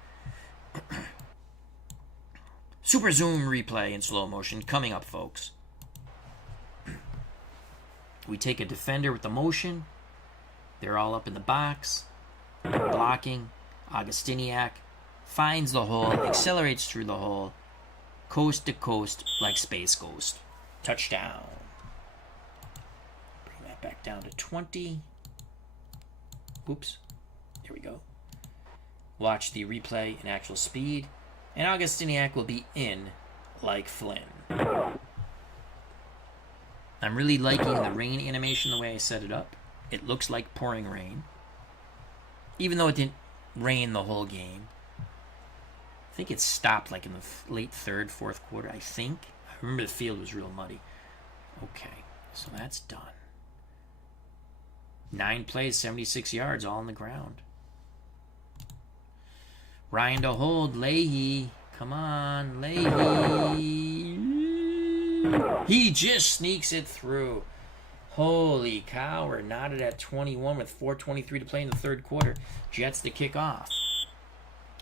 Super zoom replay in slow motion coming up, folks. We take a defender with the motion. They're all up in the box. Blocking. Augustiniak finds the hole, accelerates through the hole, coast to coast like Space Ghost. Touchdown. Bring that back down to 20. Oops. There we go. Watch the replay in actual speed. And Augustiniak will be in like Flynn. I'm really liking the rain animation the way I set it up. It looks like pouring rain. Even though it didn't rain the whole game. I think it stopped like in the late 3rd, 4th quarter, I think. I remember the field was real muddy. Okay, so that's done. 9 plays, 76 yards, all on the ground. Ryan to hold. Leahy. Come on, Leahy. He just sneaks it through. Holy cow, we're knotted at 21 with 4:23 to play in the third quarter. Jets to kick off.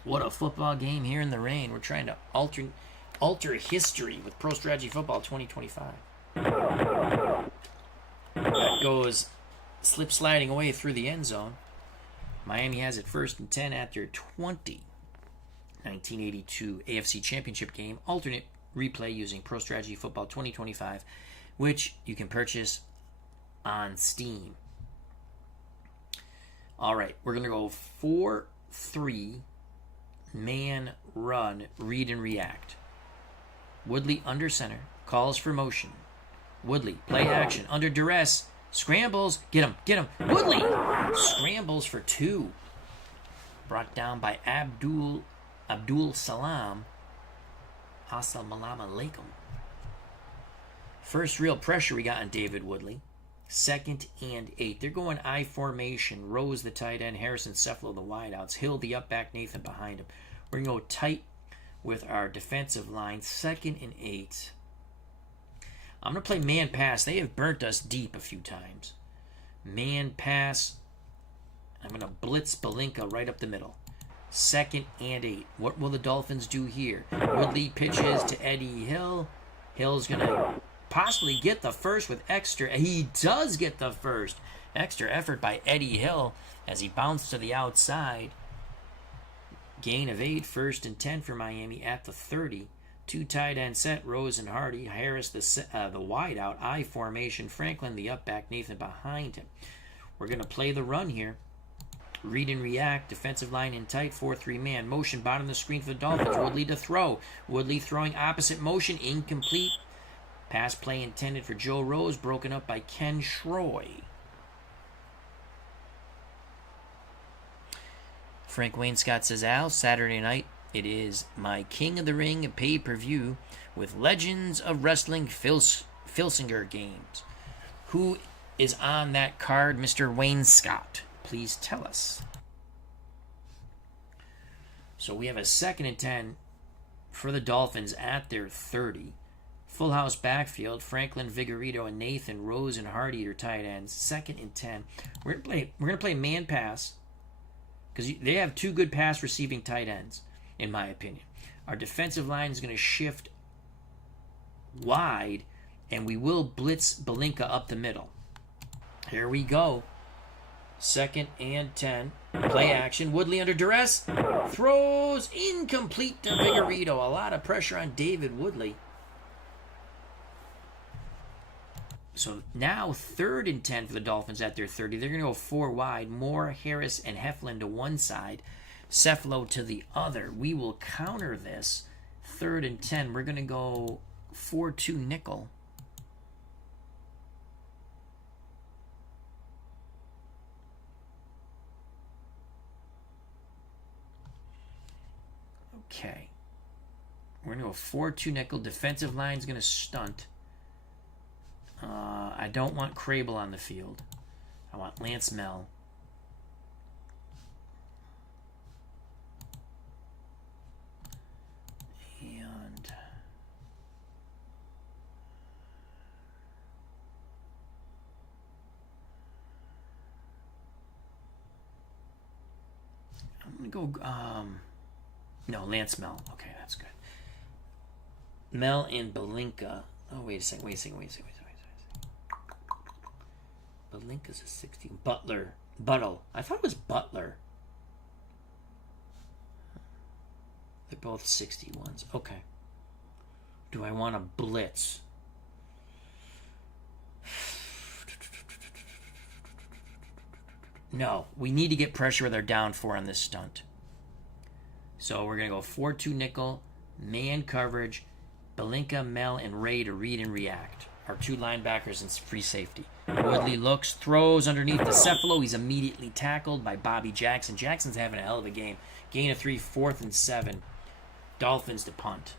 What a football game here in the rain. We're trying to alter history with Pro Strategy Football 2025. That goes slip sliding away through the end zone. Miami has it 1st and 10 at their 20. 1982 AFC Championship game. Alternate replay using Pro Strategy Football 2025, which you can purchase on Steam. All right, we're going to go 4-3 man run, read and react. Woodley under center, calls for motion. Woodley, play action, under duress, scrambles, get him. Woodley scrambles for 2. Brought down by Abdul Salam. Assalamu alaikum. First real pressure we got on David Woodley. 2nd and 8. They're going I formation. Rose the tight end. Harrison Cephalo the wideouts. Hill the up back. Nathan behind him. We're going to go tight with our defensive line. 2nd and 8. I'm going to play man pass. They have burnt us deep a few times. Man pass. I'm going to blitz Belinka right up the middle. 2nd and 8. What will the Dolphins do here? Woodley pitches to Eddie Hill. Hill's going to possibly get the first with extra. He does get the first. Extra effort by Eddie Hill as he bounced to the outside. Gain of 8, 1st and 10 for Miami at the 30. 2 tight end set, Rose and Hardy. Harris the wide out, I formation. Franklin the up back, Nathan behind him. We're going to play the run here. Read and react, defensive line in tight, 4-3 man. Motion, bottom of the screen for the Dolphins. Woodley to throw. Woodley throwing opposite motion, incomplete. Pass play intended for Joe Rose, broken up by Ken Schroy. Frank Wainscott says, Al, Saturday night, it is my King of the Ring pay-per-view with Legends of Wrestling Filsinger games. Who is on that card, Mr. Wainscott? Please tell us. So we have a 2nd and 10 for the Dolphins at their 30. Full house backfield. Franklin, Vigorito, and Nathan. Rose and Hardy are tight ends. 2nd and 10. We're gonna play man pass because they have 2 good pass receiving tight ends, in my opinion. Our defensive line is gonna shift wide, and we will blitz Belinka up the middle. Here we go. 2nd and 10. Play action. Woodley under duress. Throws incomplete to Vigorito. A lot of pressure on David Woodley. So now 3rd and 10 for the Dolphins at their 30. They're going to go 4 wide. Moore, Harris, and Heflin to one side. Cephalo to the other. We will counter this. 3rd and 10. We're going to go 4-2 nickel. Okay. We're going to go 4-2 nickel. Defensive line's going to stunt. I don't want Crable on the field. I want Lance Mel. And I'm going to go... no, Lance Mel. Okay, that's good. Mel and Belinka. Oh, wait a second. Belinka's a 16. Buttle. I thought it was Butler. They're both 61s. Okay. Do I want to blitz? No. We need to get pressure with our down 4 on this stunt. So we're going to go 4-2 nickel, man coverage, Belinka, Mel, and Ray to read and react. Our 2 linebackers and free safety. Woodley looks, throws underneath the Cephalo. He's immediately tackled by Bobby Jackson. Jackson's having a hell of a game. Gain of 3, 4th and 7. Dolphins to punt.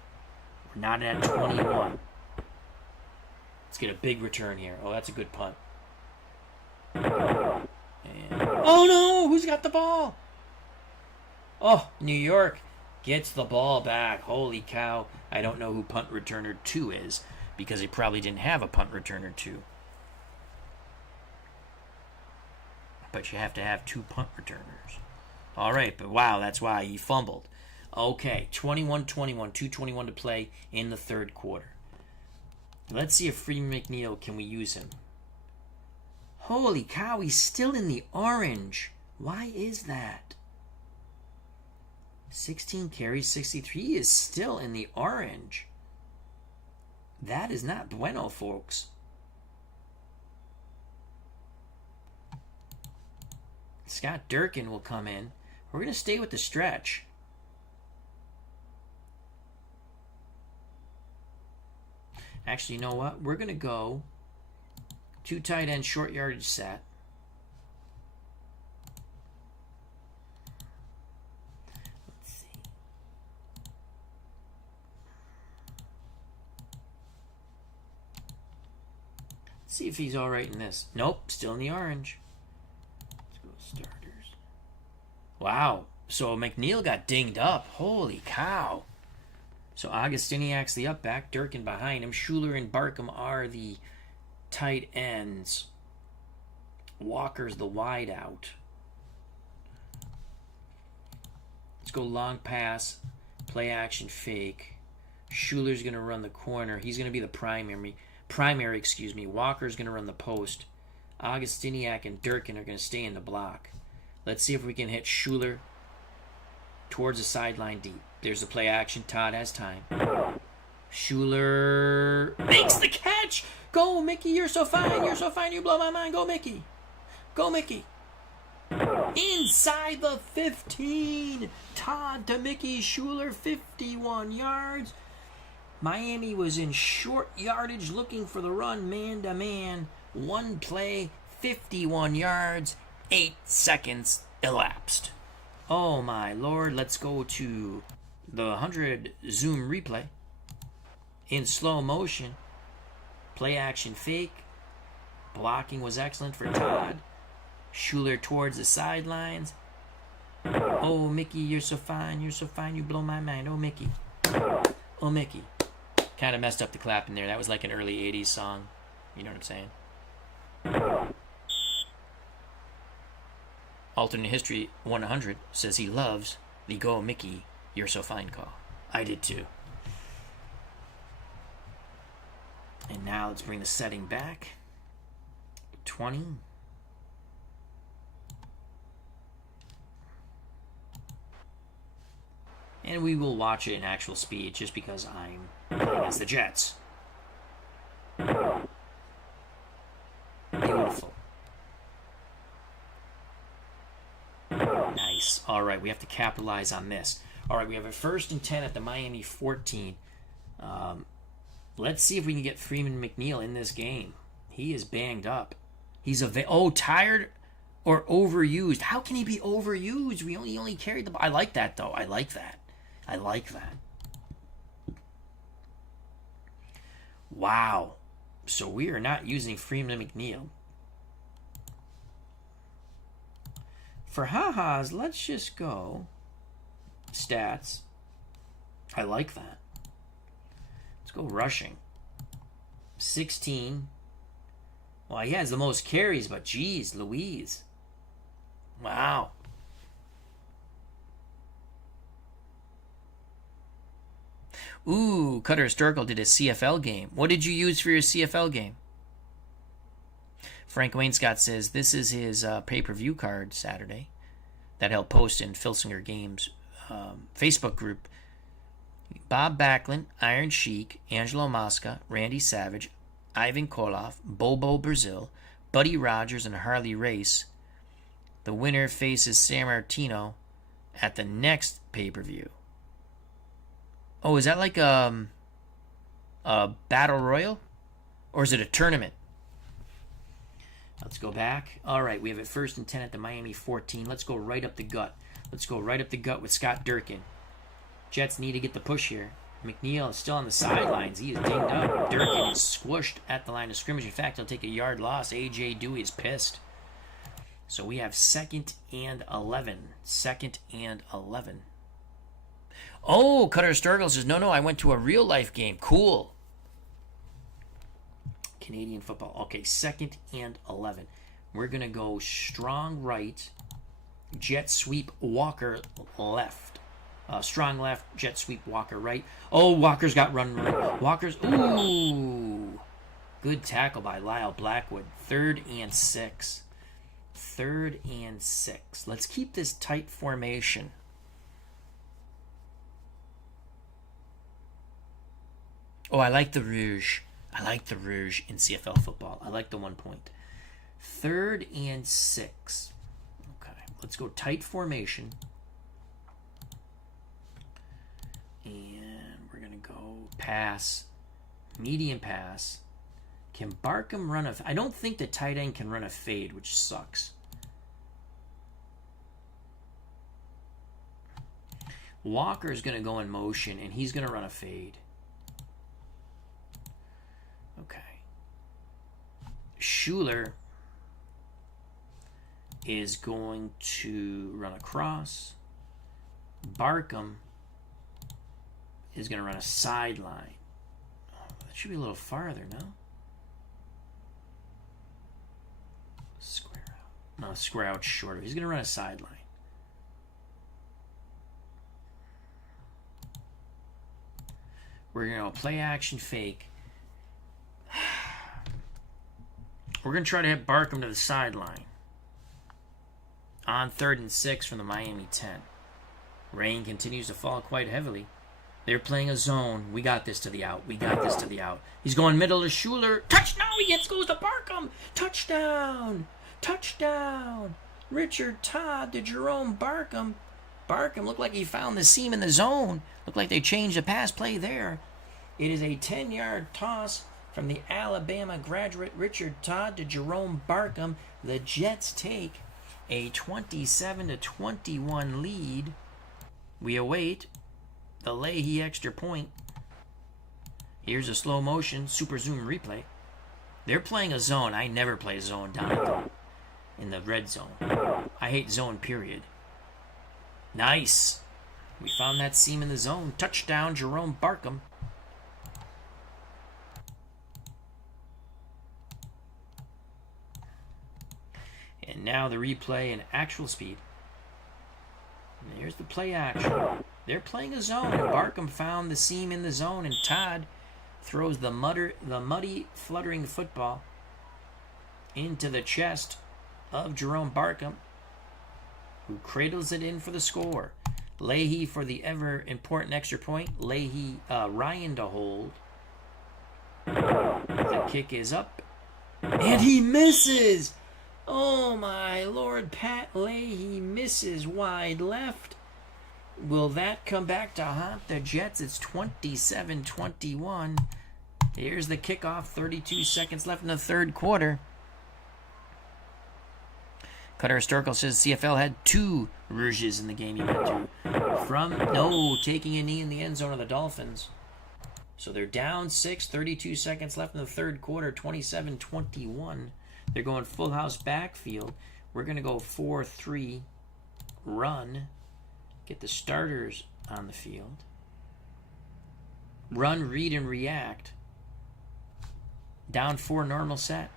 We're not at 21. Let's get a big return here. Oh, that's a good punt. And, oh no! Who's got the ball? Oh, New York gets the ball back. Holy cow. I don't know who punt returner 2 is because they probably didn't have a punt returner 2. But you have to have 2 punt returners. All right, but wow, that's why he fumbled. Okay, 21-21, 2:21 to play in the third quarter. Let's see if Freeman McNeil, can we use him? Holy cow, he's still in the orange. Why is that? 16 carries, 63. He is still in the orange. That is not bueno, folks. Scott Durkin will come in. We're going to stay with the stretch. Actually, you know what? We're going to go 2 tight end short yardage set. Let's see. Let's see if he's all right in this. Nope, still in the orange. Starters. Wow. So McNeil got dinged up. Holy cow. So Augustiniak's the up back. Durkin behind him. Schuler and Barkham are the tight ends. Walker's the wide out. Let's go long pass. Play action fake. Schuler's going to run the corner. He's going to be the primary. Walker's going to run the post. Augustiniak and Durkin are going to stay in the block. Let's see if we can hit Schuler towards the sideline deep. There's the play action. Todd has time. Schuler makes the catch. Go, Mickey. You're so fine. You're so fine. You blow my mind. Go, Mickey. Go, Mickey. Inside the 15. Todd to Mickey. Schuler, 51 yards. Miami was in short yardage looking for the run man to man. 1 play, 51 yards, 8 seconds elapsed. Oh my lord, let's go to the 100 zoom replay. In slow motion, play action fake. Blocking was excellent for Todd. Schuler towards the sidelines. Oh Mickey, you're so fine, you blow my mind. Oh Mickey. Oh Mickey. Kind of messed up the clap in there. That was like an early 80s song. You know what I'm saying? Alternate History 100 says he loves the Go Mickey, You're So Fine call. I did too. And now let's bring the setting back. 20. And we will watch it in actual speed just because I'm playing as the Jets. Beautiful. Nice. All right, we have to capitalize on this. All right, we have a 1st and 10 at the Miami 14. Let's see if we can get Freeman McNeil in this game. He is banged up. He's tired or overused. How can he be overused? We only carried the ball. I like that, though. I like that. Wow. So we are not using Freeman McNeil. For ha-has, let's just go stats. I like that. Let's go rushing. 16. Well, he has the most carries, but geez, Louise. Wow. Ooh, Cutter Historical did a CFL game. What did you use for your CFL game? Frank Wainscott says this is his pay-per-view card Saturday that he'll post in Filsinger Games Facebook group. Bob Backlund, Iron Sheik, Angelo Mosca, Randy Savage, Ivan Koloff, Bobo Brazil, Buddy Rogers, and Harley Race. The winner faces San Martino at the next pay-per-view. Oh, is that like a battle royal? Or is it a tournament? Let's go back. All right, we have it 1st and 10 at the Miami 14. Let's go right up the gut. Let's go right up the gut with Scott Durkin. Jets need to get the push here. McNeil is still on the sidelines. He is dinged up. Durkin is squished at the line of scrimmage. In fact, he'll take a yard loss. A.J. Dewey is pissed. So we have 2nd and 11. 2nd and 11. Oh, Cutter Sturgill says, no, I went to a real life game. Cool. Canadian football. Okay, 2nd and 11. We're going to go strong right, jet sweep Walker left. Strong left, jet sweep Walker right. Oh, Walker's got run right. Walker's, ooh. Good tackle by Lyle Blackwood. 3rd and 6. 3rd and 6. Let's keep this tight formation. Oh, I like the Rouge. I like the Rouge in CFL football. I like the 1 point. 3rd and 6. Okay, let's go tight formation. And we're going to go pass, medium pass. Can Barkham run a... I don't think the tight end can run a fade, which sucks. Walker's going to go in motion, and he's going to run a fade. Okay. Schuler is going to run across. Barkham is going to run a sideline. Oh, that should be a little farther, no? Square out. No, square out shorter. He's going to run a sideline. We're going to go play action fake. We're going to try to hit Barkham to the sideline. On 3rd and 6 from the Miami 10. Rain continues to fall quite heavily. They're playing a zone. We got this to the out. We got this to the out. He's going middle to Schuler. Touchdown! He goes to Barkham. Touchdown! Touchdown! Richard Todd to Jerome Barkham. Barkham looked like he found the seam in the zone. Looked like they changed the pass play there. It is a 10-yard toss from the Alabama graduate Richard Todd to Jerome Barkham. The Jets take a 27-21 lead. We await the Leahy extra point. Here's a slow motion super zoom replay. They're playing a zone. I never play zone down in the red zone. I hate zone, period. Nice. We found that seam in the zone. Touchdown, Jerome Barkham. And now the replay in actual speed. And here's the play action. They're playing a zone. Barkham found the seam in the zone, and Todd throws the muddy, fluttering football into the chest of Jerome Barkham, who cradles it in for the score. Leahy for the ever-important extra point. Ryan to hold. The kick is up. And he misses! Oh my Lord, Pat Leahy misses wide left. Will that come back to haunt the Jets? It's 27-21. Here's the kickoff. 32 seconds left in the third quarter. Cutter Historical says CFL had 2 Rouges in the game he went to. Taking a knee in the end zone of the Dolphins. So they're down 6, 32 seconds left in the third quarter, 27-21. They're going full house backfield. We're going to go 4-3 run. Get the starters on the field. Run, read, and react. Down 4 normal set.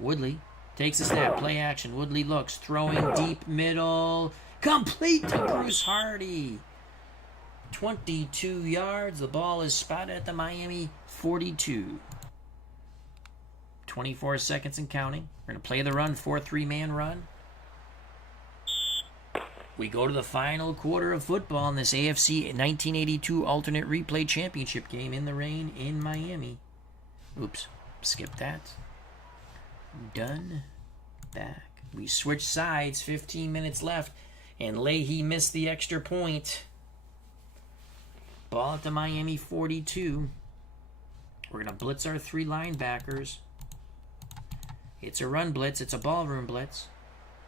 Woodley takes a snap. Play action. Woodley looks. Throwing deep middle. Complete to Bruce Hardy. 22 yards. The ball is spotted at the Miami 42. 24 seconds and counting. We're going to play the run, 4-3 man run. We go to the final quarter of football in this AFC 1982 alternate replay championship game in the rain in Miami. Oops, skip that. Done. Back. We switch sides, 15 minutes left, and Leahy missed the extra point. Ball at the Miami 42. We're going to blitz our 3 linebackers. It's a run blitz. It's a ballroom blitz.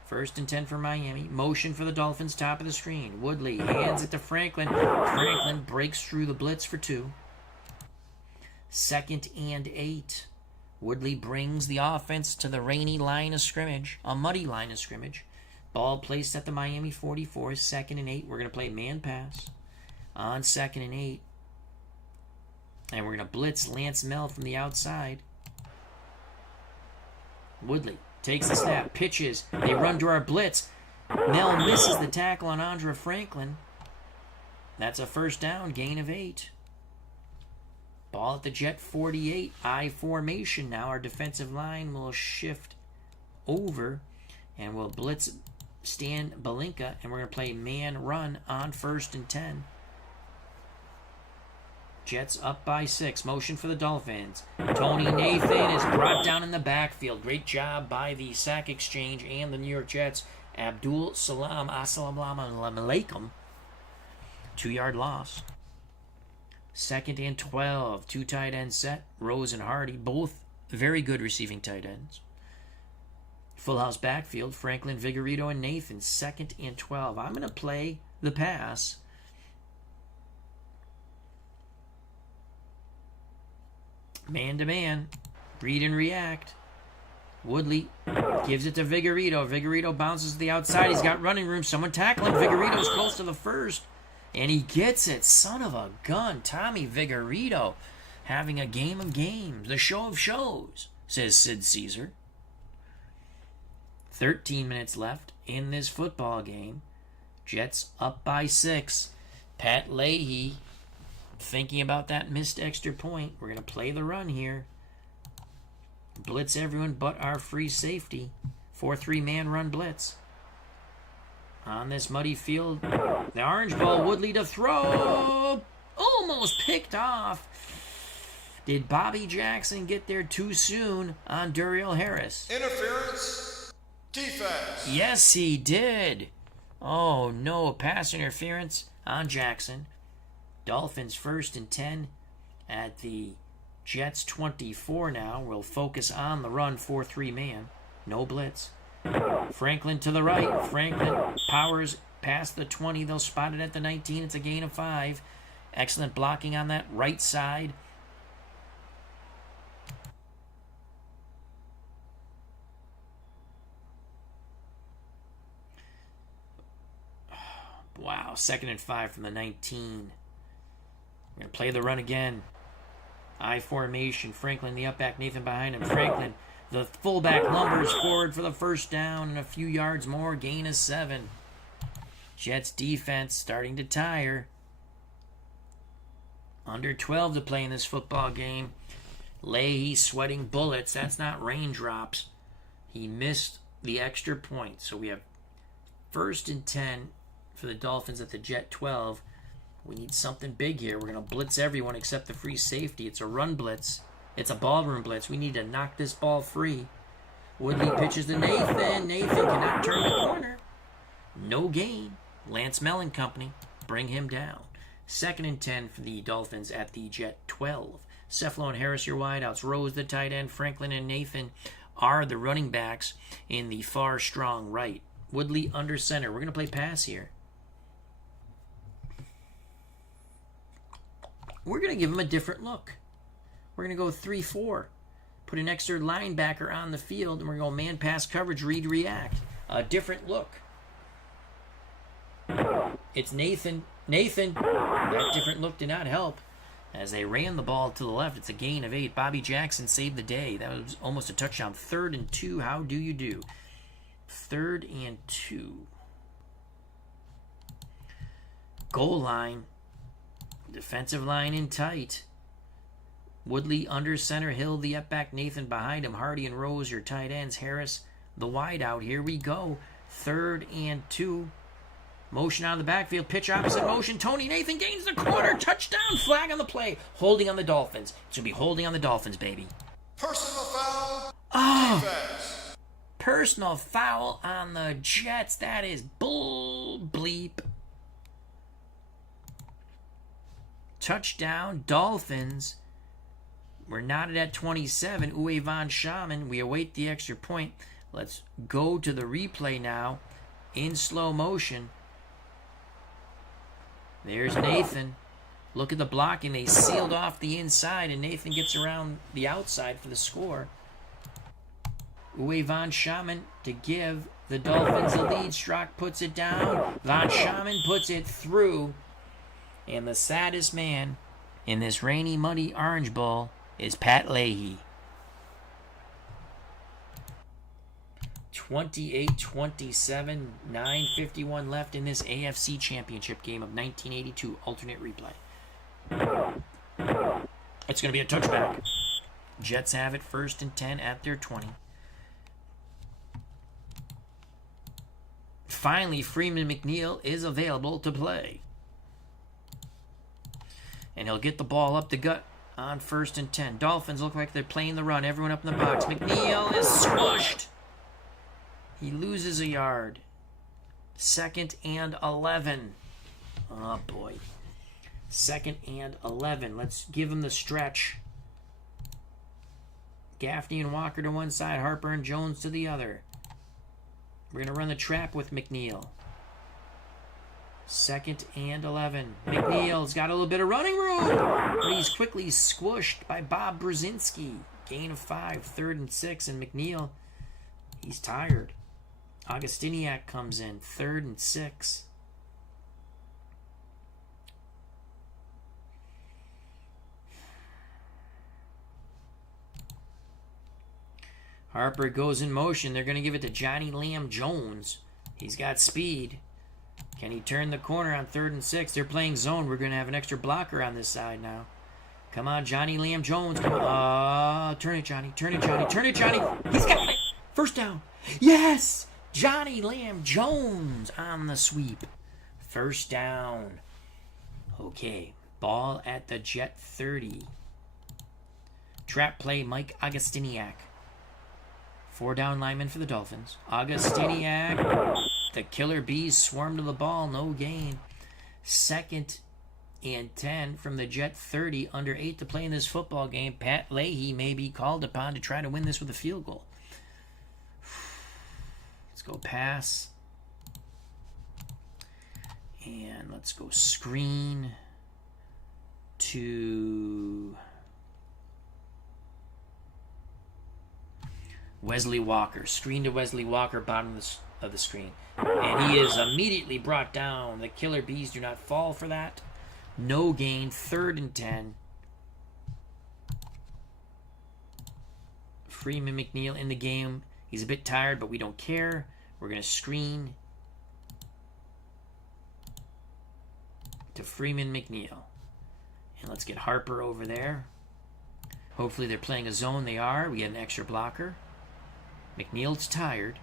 1st and 10 for Miami. Motion for the Dolphins, top of the screen. Woodley hands it to Franklin. Franklin breaks through the blitz for 2. 2nd and 8. Woodley brings the offense to the rainy line of scrimmage, a muddy line of scrimmage. Ball placed at the Miami 44, 2nd and 8. We're going to play man pass on 2nd and 8. And we're going to blitz Lance Mel from the outside. Woodley takes the snap, pitches. They run to our blitz. Mel misses the tackle on Andra Franklin. That's a first down, gain of 8. Ball at the Jet 48, I formation now. Our defensive line will shift over and we'll blitz Stan Balinka, and we're going to play man run on 1st and 10. Jets up by 6. Motion for the Dolphins. Tony Nathan is brought down in the backfield. Great job by the sack exchange and the New York Jets. Abdul Salam, assalamu alaikum. 2-yard loss. 2nd and 12. 2 tight end set. Rose and Hardy, both very good receiving tight ends. Full house backfield. Franklin, Vigorito, and Nathan. 2nd and 12. I'm going to play the pass. Man to man. Read and react. Woodley gives it to Vigorito. Vigorito bounces to the outside. He's got running room. Someone tackle him. Vigorito's close to the first. And he gets it. Son of a gun. Tommy Vigorito having a game of games. The show of shows, says Sid Caesar. 13 minutes left in this football game. Jets up by 6. Pat Leahy thinking about that missed extra point. We're going to play the run here. Blitz everyone but our free safety. 4-3 man run blitz. On this muddy field, the orange ball, Woodley to throw. Almost picked off. Did Bobby Jackson get there too soon on Duriel Harris? Interference. Defense. Yes, he did. Oh, no. Pass interference on Jackson. Dolphins 1st and 10 at the Jets 24 now. We'll focus on the run, 4-3 man. No blitz. Franklin to the right. Franklin powers past the 20. They'll spot it at the 19. It's a gain of 5. Excellent blocking on that right side. Wow, 2nd and 5 from the 19. We're going to play the run again. I formation. Franklin, the up back. Nathan behind him. Franklin, the fullback, lumbers forward for the first down and a few yards more. Gain of 7. Jets defense starting to tire. Under 12 to play in this football game. Leahy sweating bullets. That's not raindrops. He missed the extra point. So we have 1st and 10 for the Dolphins at the Jet 12. We need something big here. We're going to blitz everyone except the free safety. It's a run blitz. It's a ballroom blitz. We need to knock this ball free. Woodley pitches to Nathan. Nathan cannot turn the corner. No gain. Lance Mellon Company. Bring him down. 2nd and 10 for the Dolphins at the Jet 12. Cefalo and Harris, your wideouts. Rose, the tight end. Franklin and Nathan are the running backs in the far strong right. Woodley under center. We're going to play pass here. We're going to give him a different look. We're going to go 3-4. Put an extra linebacker on the field, and we're going to go man pass coverage, read, react. A different look. It's Nathan. Nathan. That different look did not help. As they ran the ball to the left, it's a gain of 8. Bobby Jackson saved the day. That was almost a touchdown. 3rd and 2. How do you do? 3rd and 2. Goal line. Defensive line in tight. Woodley under center. Hill the up back. Nathan behind him. Hardy and Rose your tight ends. Harris the wide out. Here we go. 3rd and 2. Motion out of the backfield. Pitch opposite motion. Tony Nathan gains the corner. Touchdown. Flag on the play. Holding on the Dolphins. It should be holding on the Dolphins, baby. Personal foul. Oh. Personal foul on the Jets. That is bull bleep. Touchdown, Dolphins. We're knotted at 27. Uwe von Schaman. We await the extra point. Let's go to the replay now in slow motion. There's Nathan. Look at the blocking. They sealed off the inside, and Nathan gets around the outside for the score. Uwe von Schaman to give the Dolphins the lead. Strock puts it down. Von Schaman puts it through. And the saddest man in this rainy, muddy Orange Bowl is Pat Leahy. 28-27, 9:51 left in this AFC Championship game of 1982. Alternate replay. It's going to be a touchback. Jets have it 1st and 10 at their 20. Finally, Freeman McNeil is available to play. And he'll get the ball up the gut on 1st and 10. Dolphins look like they're playing the run. Everyone up in the box. McNeil is squished. He loses a yard. 2nd and 11. Oh, boy. 2nd and 11. Let's give him the stretch. Gaffney and Walker to one side. Harper and Jones to the other. We're going to run the trap with McNeil. 2nd and 11. McNeil's got a little bit of running room, but he's quickly squished by Bob Brzezinski. Gain of 5, 3rd and 6, and McNeil, he's tired. Augustiniak comes in, 3rd and 6. Harper goes in motion. They're going to give it to Johnny Lamb Jones. He's got speed. Can he turn the corner on 3rd and 6? They're playing zone. We're going to have an extra blocker on this side now. Come on, Johnny Lamb Jones. Come on. Turn it, Johnny. Turn it, Johnny. Turn it, Johnny. He's got it. 1st down. Yes! Johnny Lamb Jones on the sweep. 1st down. Okay. Ball at the Jet 30. Trap play, Mike Augustiniak. 4 down linemen for the Dolphins. Augustiniak. The Killer Bees swarm to the ball. No gain. 2nd and 10 from the Jet 30. Under 8 to play in this football game. Pat Leahy may be called upon to try to win this with a field goal. Let's go pass. And let's go screen to Wesley Walker. Screen to Wesley Walker, bottom of the screen. And he is immediately brought down. The Killer Bees do not fall for that. No gain. 3rd and 10. Freeman McNeil in the game. He's a bit tired, but we don't care. We're going to screen to Freeman McNeil. And let's get Harper over there. Hopefully they're playing a zone. They are. We get an extra blocker. McNeil's tired.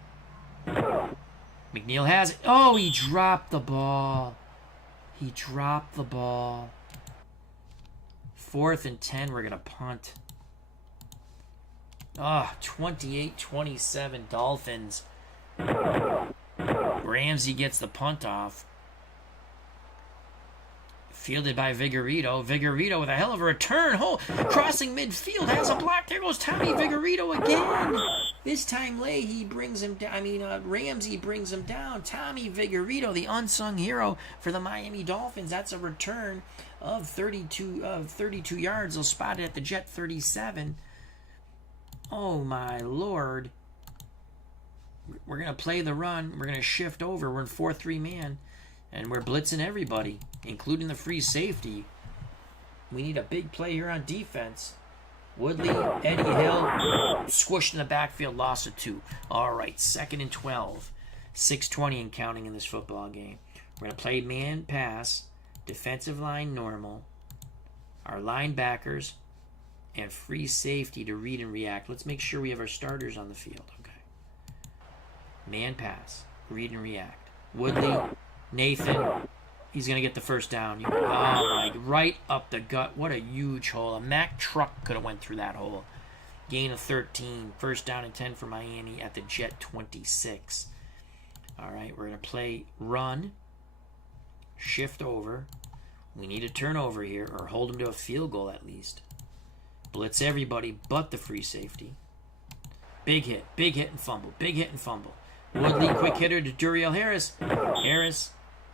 McNeil has it. Oh, he dropped the ball. He dropped the ball. 4th and 10. We're going to punt. 28-27 Dolphins. Ramsey gets the punt off. Fielded by Vigorito. Vigorito with a hell of a return. Crossing midfield. Has a block. There goes Tommy Vigorito again. This time Leahy brings him down. Ramsey brings him down. Tommy Vigorito, the unsung hero for the Miami Dolphins. That's a return of 32 yards. They'll spot it at the Jet 37. Oh, my Lord. We're going to play the run. We're going to shift over. We're in 4-3 man. And we're blitzing everybody, including the free safety. We need a big play here on defense. Woodley, Eddie Hill, squished in the backfield, loss of 2. All right, 2nd and 12. 6:20 and counting in this football game. We're going to play man pass, defensive line normal, our linebackers, and free safety to read and react. Let's make sure we have our starters on the field. Okay. Man pass, read and react. Woodley, Nathan, he's going to get the 1st down. Oh, my, right up the gut. What a huge hole. A Mack truck could have went through that hole. Gain of 13. 1st down and 10 for Miami at the Jet 26. All right, we're going to play run, shift over. We need a turnover here, or hold them to a field goal at least. Blitz everybody but the free safety. Big hit and fumble. Big hit and fumble. Woodley, quick hitter to Duriel Harris. Harris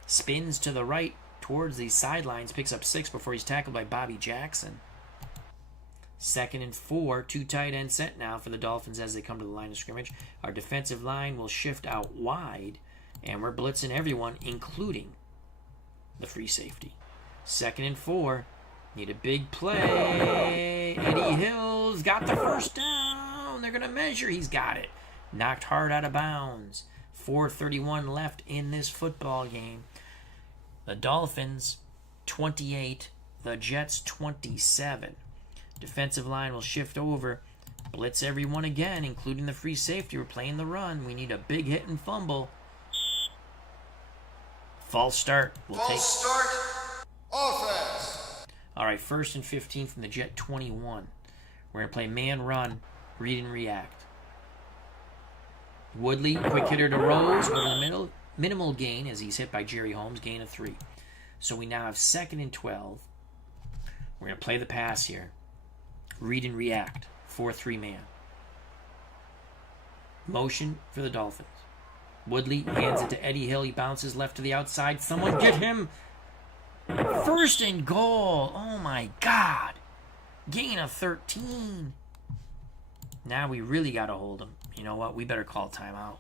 spins to the right, towards the sidelines, picks up 6 before he's tackled by Bobby Jackson. 2nd and 4, 2 tight ends set now for the Dolphins as they come to the line of scrimmage. Our defensive line will shift out wide, and we're blitzing everyone, including the free safety. 2nd and 4, need a big play. Eddie Hill's got the first down. They're going to measure. He's got it. Knocked hard out of bounds. 4:31 left in this football game. The Dolphins 28, the Jets 27. Defensive line will shift over, blitz everyone again, including the free safety. We're playing the run. We need a big hit and fumble. False start. False start. Offense. All right, 1st and 15 from the Jet 21. We're going to play man run, read and react. Woodley, quick hitter to Rose with a minimal gain as he's hit by Jerry Holmes, gain of 3. So we now have 2nd and 12. We're going to play the pass here. Read and react. 4-3 man. Motion for the Dolphins. Woodley hands it to Eddie Hill. He bounces left to the outside. Someone get him. 1st and goal. Oh my God. Gain of 13. Now we really got to hold him. You know what? We better call timeout.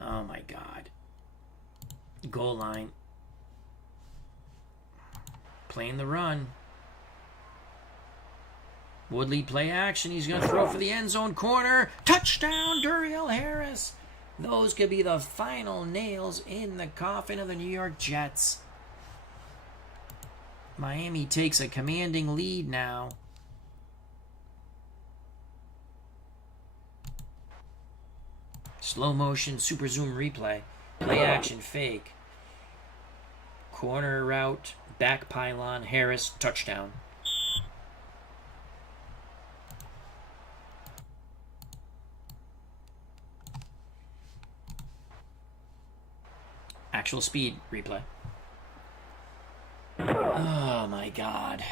Oh my God. Goal line. Playing the run. Woodley play action. He's going to throw for the end zone corner. Touchdown, Duriel Harris. Those could be the final nails in the coffin of the New York Jets. Miami takes a commanding lead now. Slow motion, super zoom replay. Play action, fake. Corner route, back pylon, Harris, touchdown. Actual speed replay. Oh my God.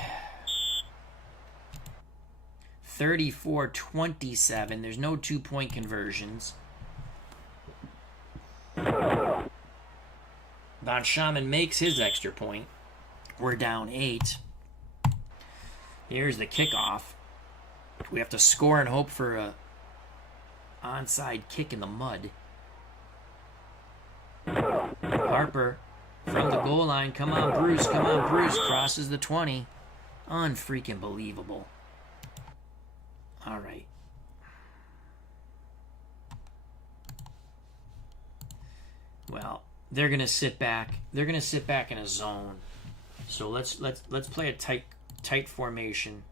34-27. There's no 2-point conversions. Von Schaman makes his extra point. We're down 8. Here's the kickoff. We have to score and hope for a onside kick in the mud. Harper from the goal line. Come on, Bruce. Come on, Bruce. Crosses the 20. Unfreaking believable. All right. Well, they're gonna sit back. They're gonna sit back in a zone. So let's play a tight formation.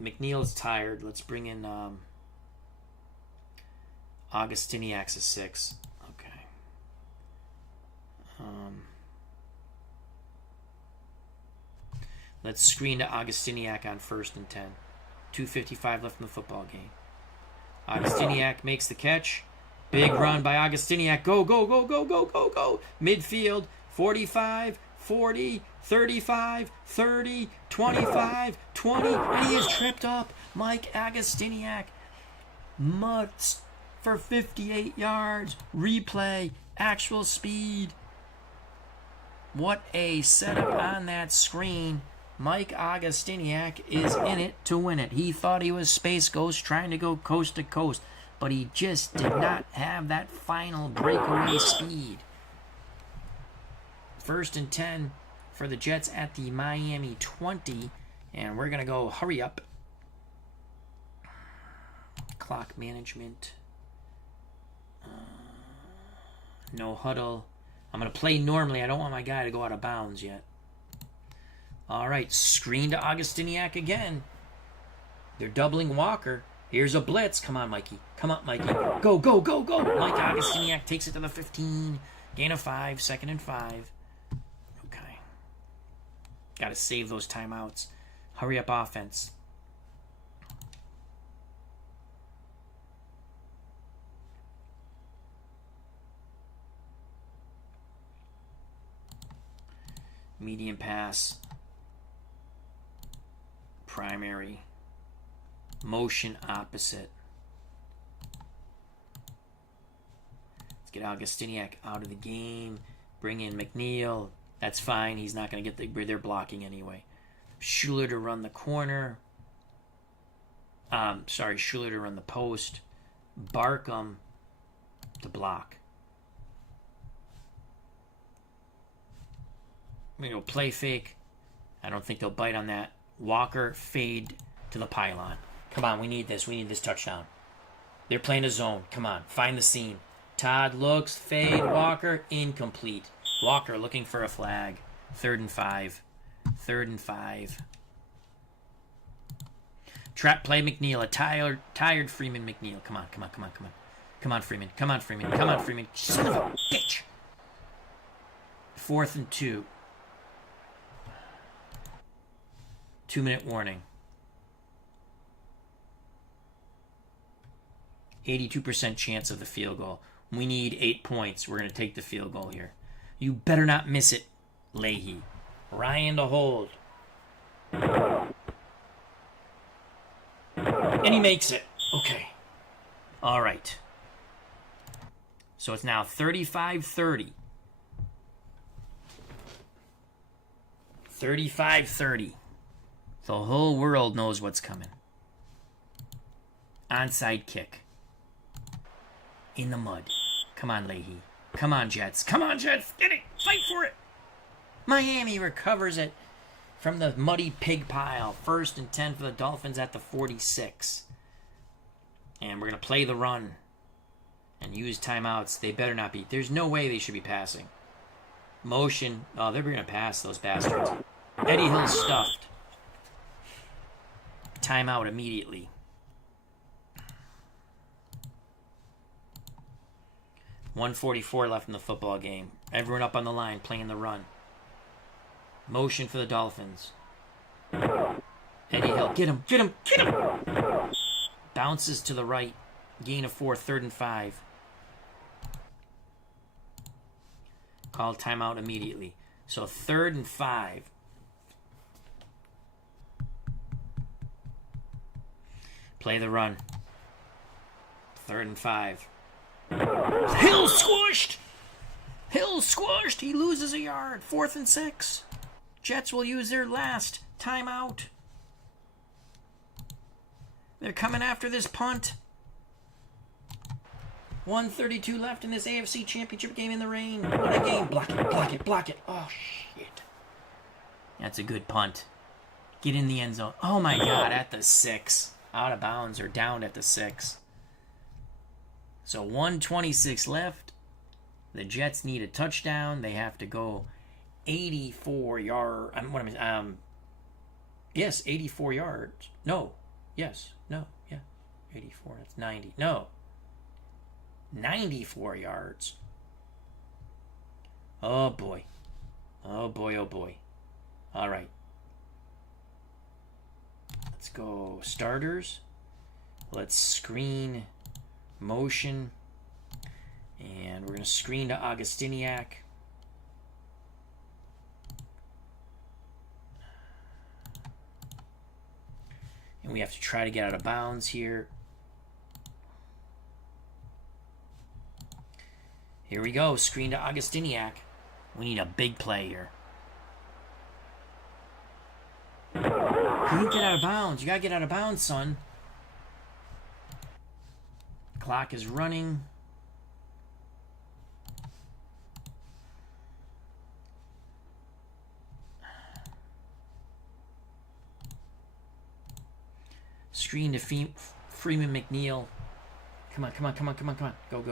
McNeil's tired. Let's bring in Augustiniak's a 6. Okay. Let's screen to Augustiniak on 1st and 10. 2:55 left in the football game. Augustiniak makes the catch. Big run by Augustiniak. Go, go, go, go, go, go, go. Midfield. 45, 40, 35, 30, 25, 20. And he is tripped up. Mike Augustiniak. Mutts for 58 yards. Replay. Actual speed. What a setup on that screen. Mike Augustiniak is in it to win it. He thought he was Space Ghost trying to go coast to coast, but he just did not have that final breakaway speed. 1st and 10 for the Jets at the Miami 20, and we're going to go hurry up. Clock management. No huddle. I'm going to play normally. I don't want my guy to go out of bounds yet. All right, screen to Augustiniak again. They're doubling Walker. Here's a blitz. Come on, Mikey. Come on, Mikey. Go, go, go, go. Mike Augustiniak takes it to the 15. Gain of 5. 2nd and 5. Okay. Got to save those timeouts. Hurry up offense. Medium pass. Primary. Motion opposite. get Augustiniak out of the game. Bring in McNeil. That's fine. He's not going to get they're blocking anyway. Schuler to run the corner. Schuler to run the post. Barkham to block. I'm going to go play fake. I don't think they'll bite on that. Walker, fade to the pylon. Come on, we need this. We need this touchdown. They're playing a zone. Come on, find the seam. Todd looks, fade, Walker, incomplete. Walker looking for a flag. 3rd and 5. 3rd and 5. Trap play McNeil. A tired Freeman McNeil. Come on. Come on, Freeman. Come on, Freeman. Son of a bitch. 4th and 2. 2-minute warning. 82% chance of the field goal. We need 8 points. We're going to take the field goal here. You better not miss it, Leahy. Ryan to hold. And he makes it. Okay. All right. So it's now 35-30. 35-30. The whole world knows what's coming. Onside kick. In the mud. Come on, Leahy. Come on, Jets. Get it. Fight for it. Miami recovers it from the muddy pig pile. 1st and 10 for the Dolphins at the 46. And we're going to play the run and use timeouts. They better not be. There's no way they should be passing. Motion. Oh, they're going to pass, those bastards. Eddie Hill stuffed. Timeout immediately. .144 left in the football game. Everyone up on the line playing the run. Motion for the Dolphins. Eddie Hill. Get him. Bounces to the right. Gain of 4. 3rd and 5. Call timeout immediately. So 3rd and 5. Play the run. 3rd and 5. Hill squished! He loses a yard. 4th and 6. Jets will use their last timeout. They're coming after this punt. 1:32 left in this AFC Championship game in the rain. What a game. Block it. Oh, shit. That's a good punt. Get in the end zone. Oh, my God, at the 6. Out of bounds or down at the 6. So 1:26 left. The Jets need a touchdown. They have to go 84 yards. Yes, 84 yards. No. Yes. No. Yeah. 84. That's 90. No. 94 yards. Oh, boy. All right. Let's go starters. Let's screen motion. And we're going to screen to Augustiniak. And we have to try to get out of bounds here. Here we go. Screen to Augustiniak. We need a big play here. You get out of bounds. You got to get out of bounds, son. Clock is running. Screen to Freeman McNeil. Come on. Go.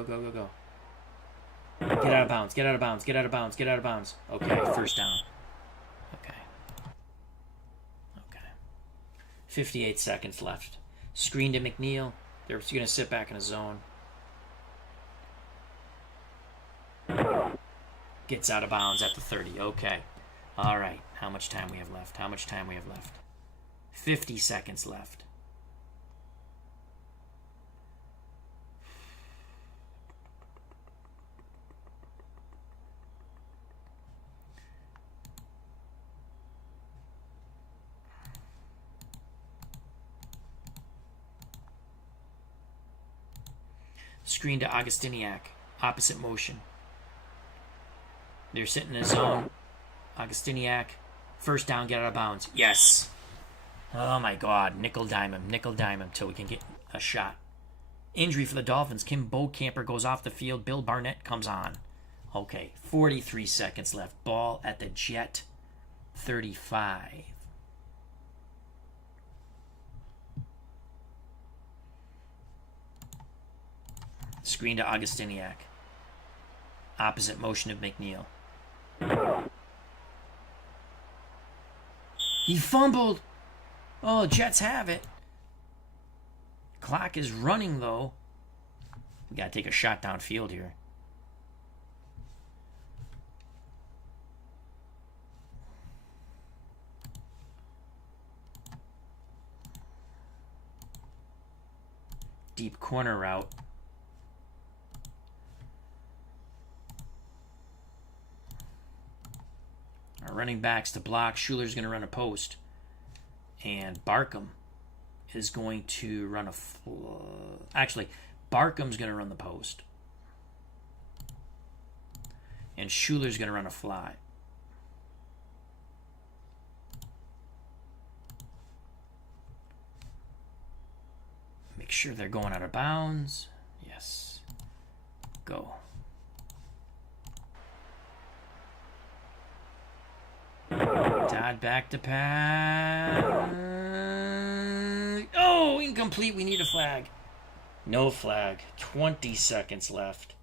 Get out of bounds. Okay, first down. Okay. 58 seconds left. Screen to McNeil. They're going to sit back in a zone. Gets out of bounds at the 30. Okay. All right. How much time we have left? 50 seconds left. Screen to Augustiniak. Opposite motion. They're sitting in a zone. Augustiniak. First down, get out of bounds. Yes. Oh my God. Nickel dime him till we can get a shot. Injury for the Dolphins. Kim Bocamper goes off the field. Bill Barnett comes on. Okay, 43 seconds left. Ball at the Jet 35. Screen to Augustiniak. Opposite motion of McNeil. He fumbled. Oh, Jets have it. Clock is running, though. We got to take a shot downfield here. Deep corner route. Our running backs to block. Schuler's going to run a post. And Barkham is going to run a... Actually, Barkham's going to run the post. And Schuler's going to run a fly. Make sure they're going out of bounds. Yes. Go. Todd back to pass. Oh, incomplete. We need a flag. No flag. 20 seconds left.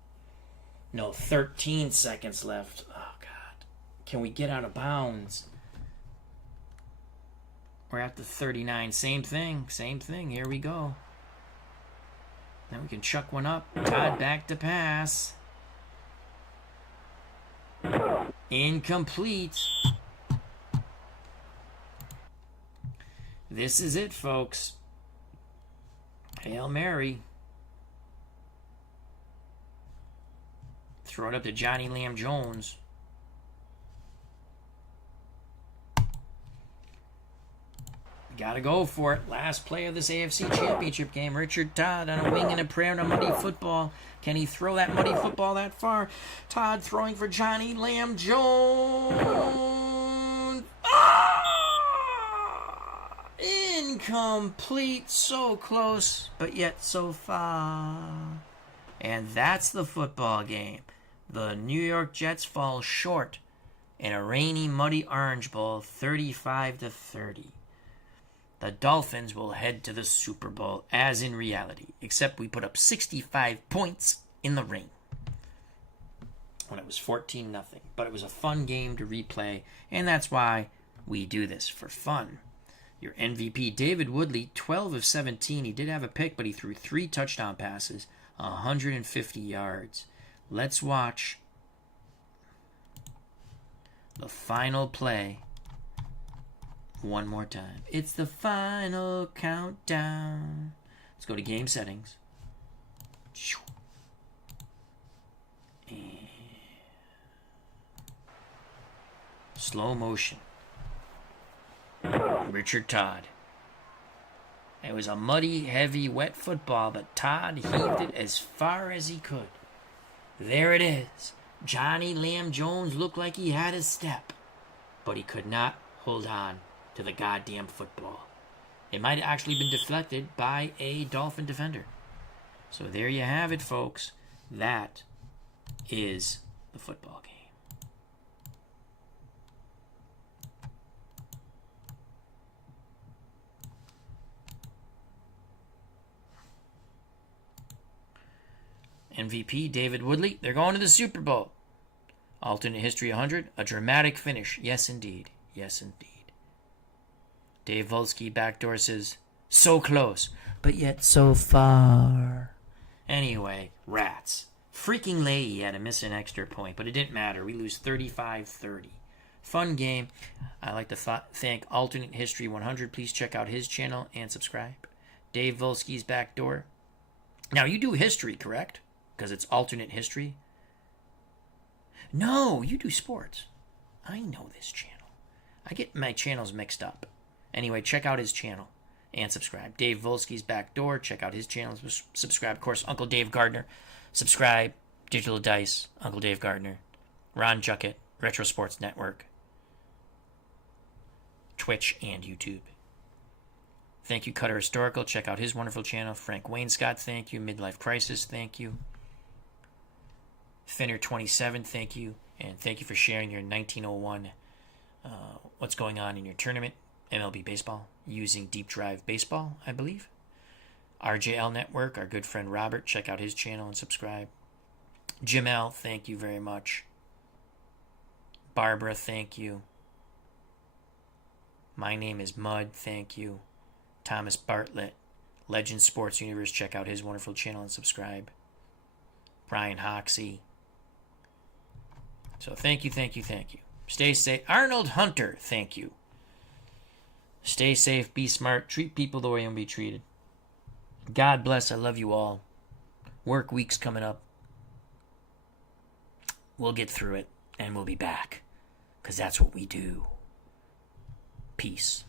No, 13 seconds left. Oh, God. Can we get out of bounds? We're at the 39. Same thing. Same thing. Here we go. Now we can chuck one up. Todd back to pass. Incomplete. This is it, folks. Hail Mary. Throw it up to Johnny Lamb Jones. Gotta go for it. Last play of this AFC Championship game. Richard Todd on a wing and a prayer on a muddy football. Can he throw that muddy football that far? Todd throwing for Johnny Lamb Jones. Ah! Incomplete. So close, but yet so far. And that's the football game. The New York Jets fall short in a rainy, muddy Orange Bowl, 35-30. The Dolphins will head to the Super Bowl as in reality, except we put up 65 points in the rain when it was 14-0. But it was a fun game to replay, and that's why we do this, for fun. Your MVP, David Woodley, 12 of 17. He did have a pick, but he threw 3 touchdown passes, 150 yards. Let's watch the final play one more time. It's the final countdown. Let's go to game settings. And slow motion. Richard Todd. It was a muddy, heavy, wet football, but Todd heaved it as far as he could. There it is. Johnny Lamb Jones looked like he had his step, but he could not hold on to the goddamn football. It might have actually been deflected by a Dolphin defender. So there you have it, folks. That is the football game. MVP, David Woodley. They're going to the Super Bowl. Alternate history 100. A dramatic finish. Yes, indeed. Yes, indeed. Dave Volsky backdoor says, so close, but yet so far. Anyway, Rats. Freaking Leahy had to miss an extra point, but it didn't matter. We lose 35-30. Fun game. I'd like to thank Alternate History 100. Please check out his channel and subscribe. Dave Volsky's backdoor. Now, you do history, correct? Because it's Alternate History. No, you do sports. I know this channel. I get my channels mixed up. Anyway, check out his channel and subscribe. Dave Volsky's backdoor. Check out his channel. Subscribe. Of course, Uncle Dave Gardner. Subscribe. Digital Dice, Uncle Dave Gardner, Ron Juckett, Retro Sports Network, Twitch, and YouTube. Thank you, Cutter Historical. Check out his wonderful channel. Frank Wainscott, thank you. Midlife Crisis, thank you. Finner27, thank you. And thank you for sharing your 1901 what's going on in your tournament, MLB Baseball, using Deep Drive Baseball, I believe. RJL Network, our good friend Robert, check out his channel and subscribe. Jim L, thank you very much. Barbara, thank you. My name is Mud, thank you. Thomas Bartlett, Legend Sports Universe, check out his wonderful channel and subscribe. Brian Hoxie. So thank you. Stay safe. Arnold Hunter, thank you. Stay safe, be smart, treat people the way you want to be treated. God bless, I love you all. Work week's coming up. We'll get through it, and we'll be back, because that's what we do. Peace.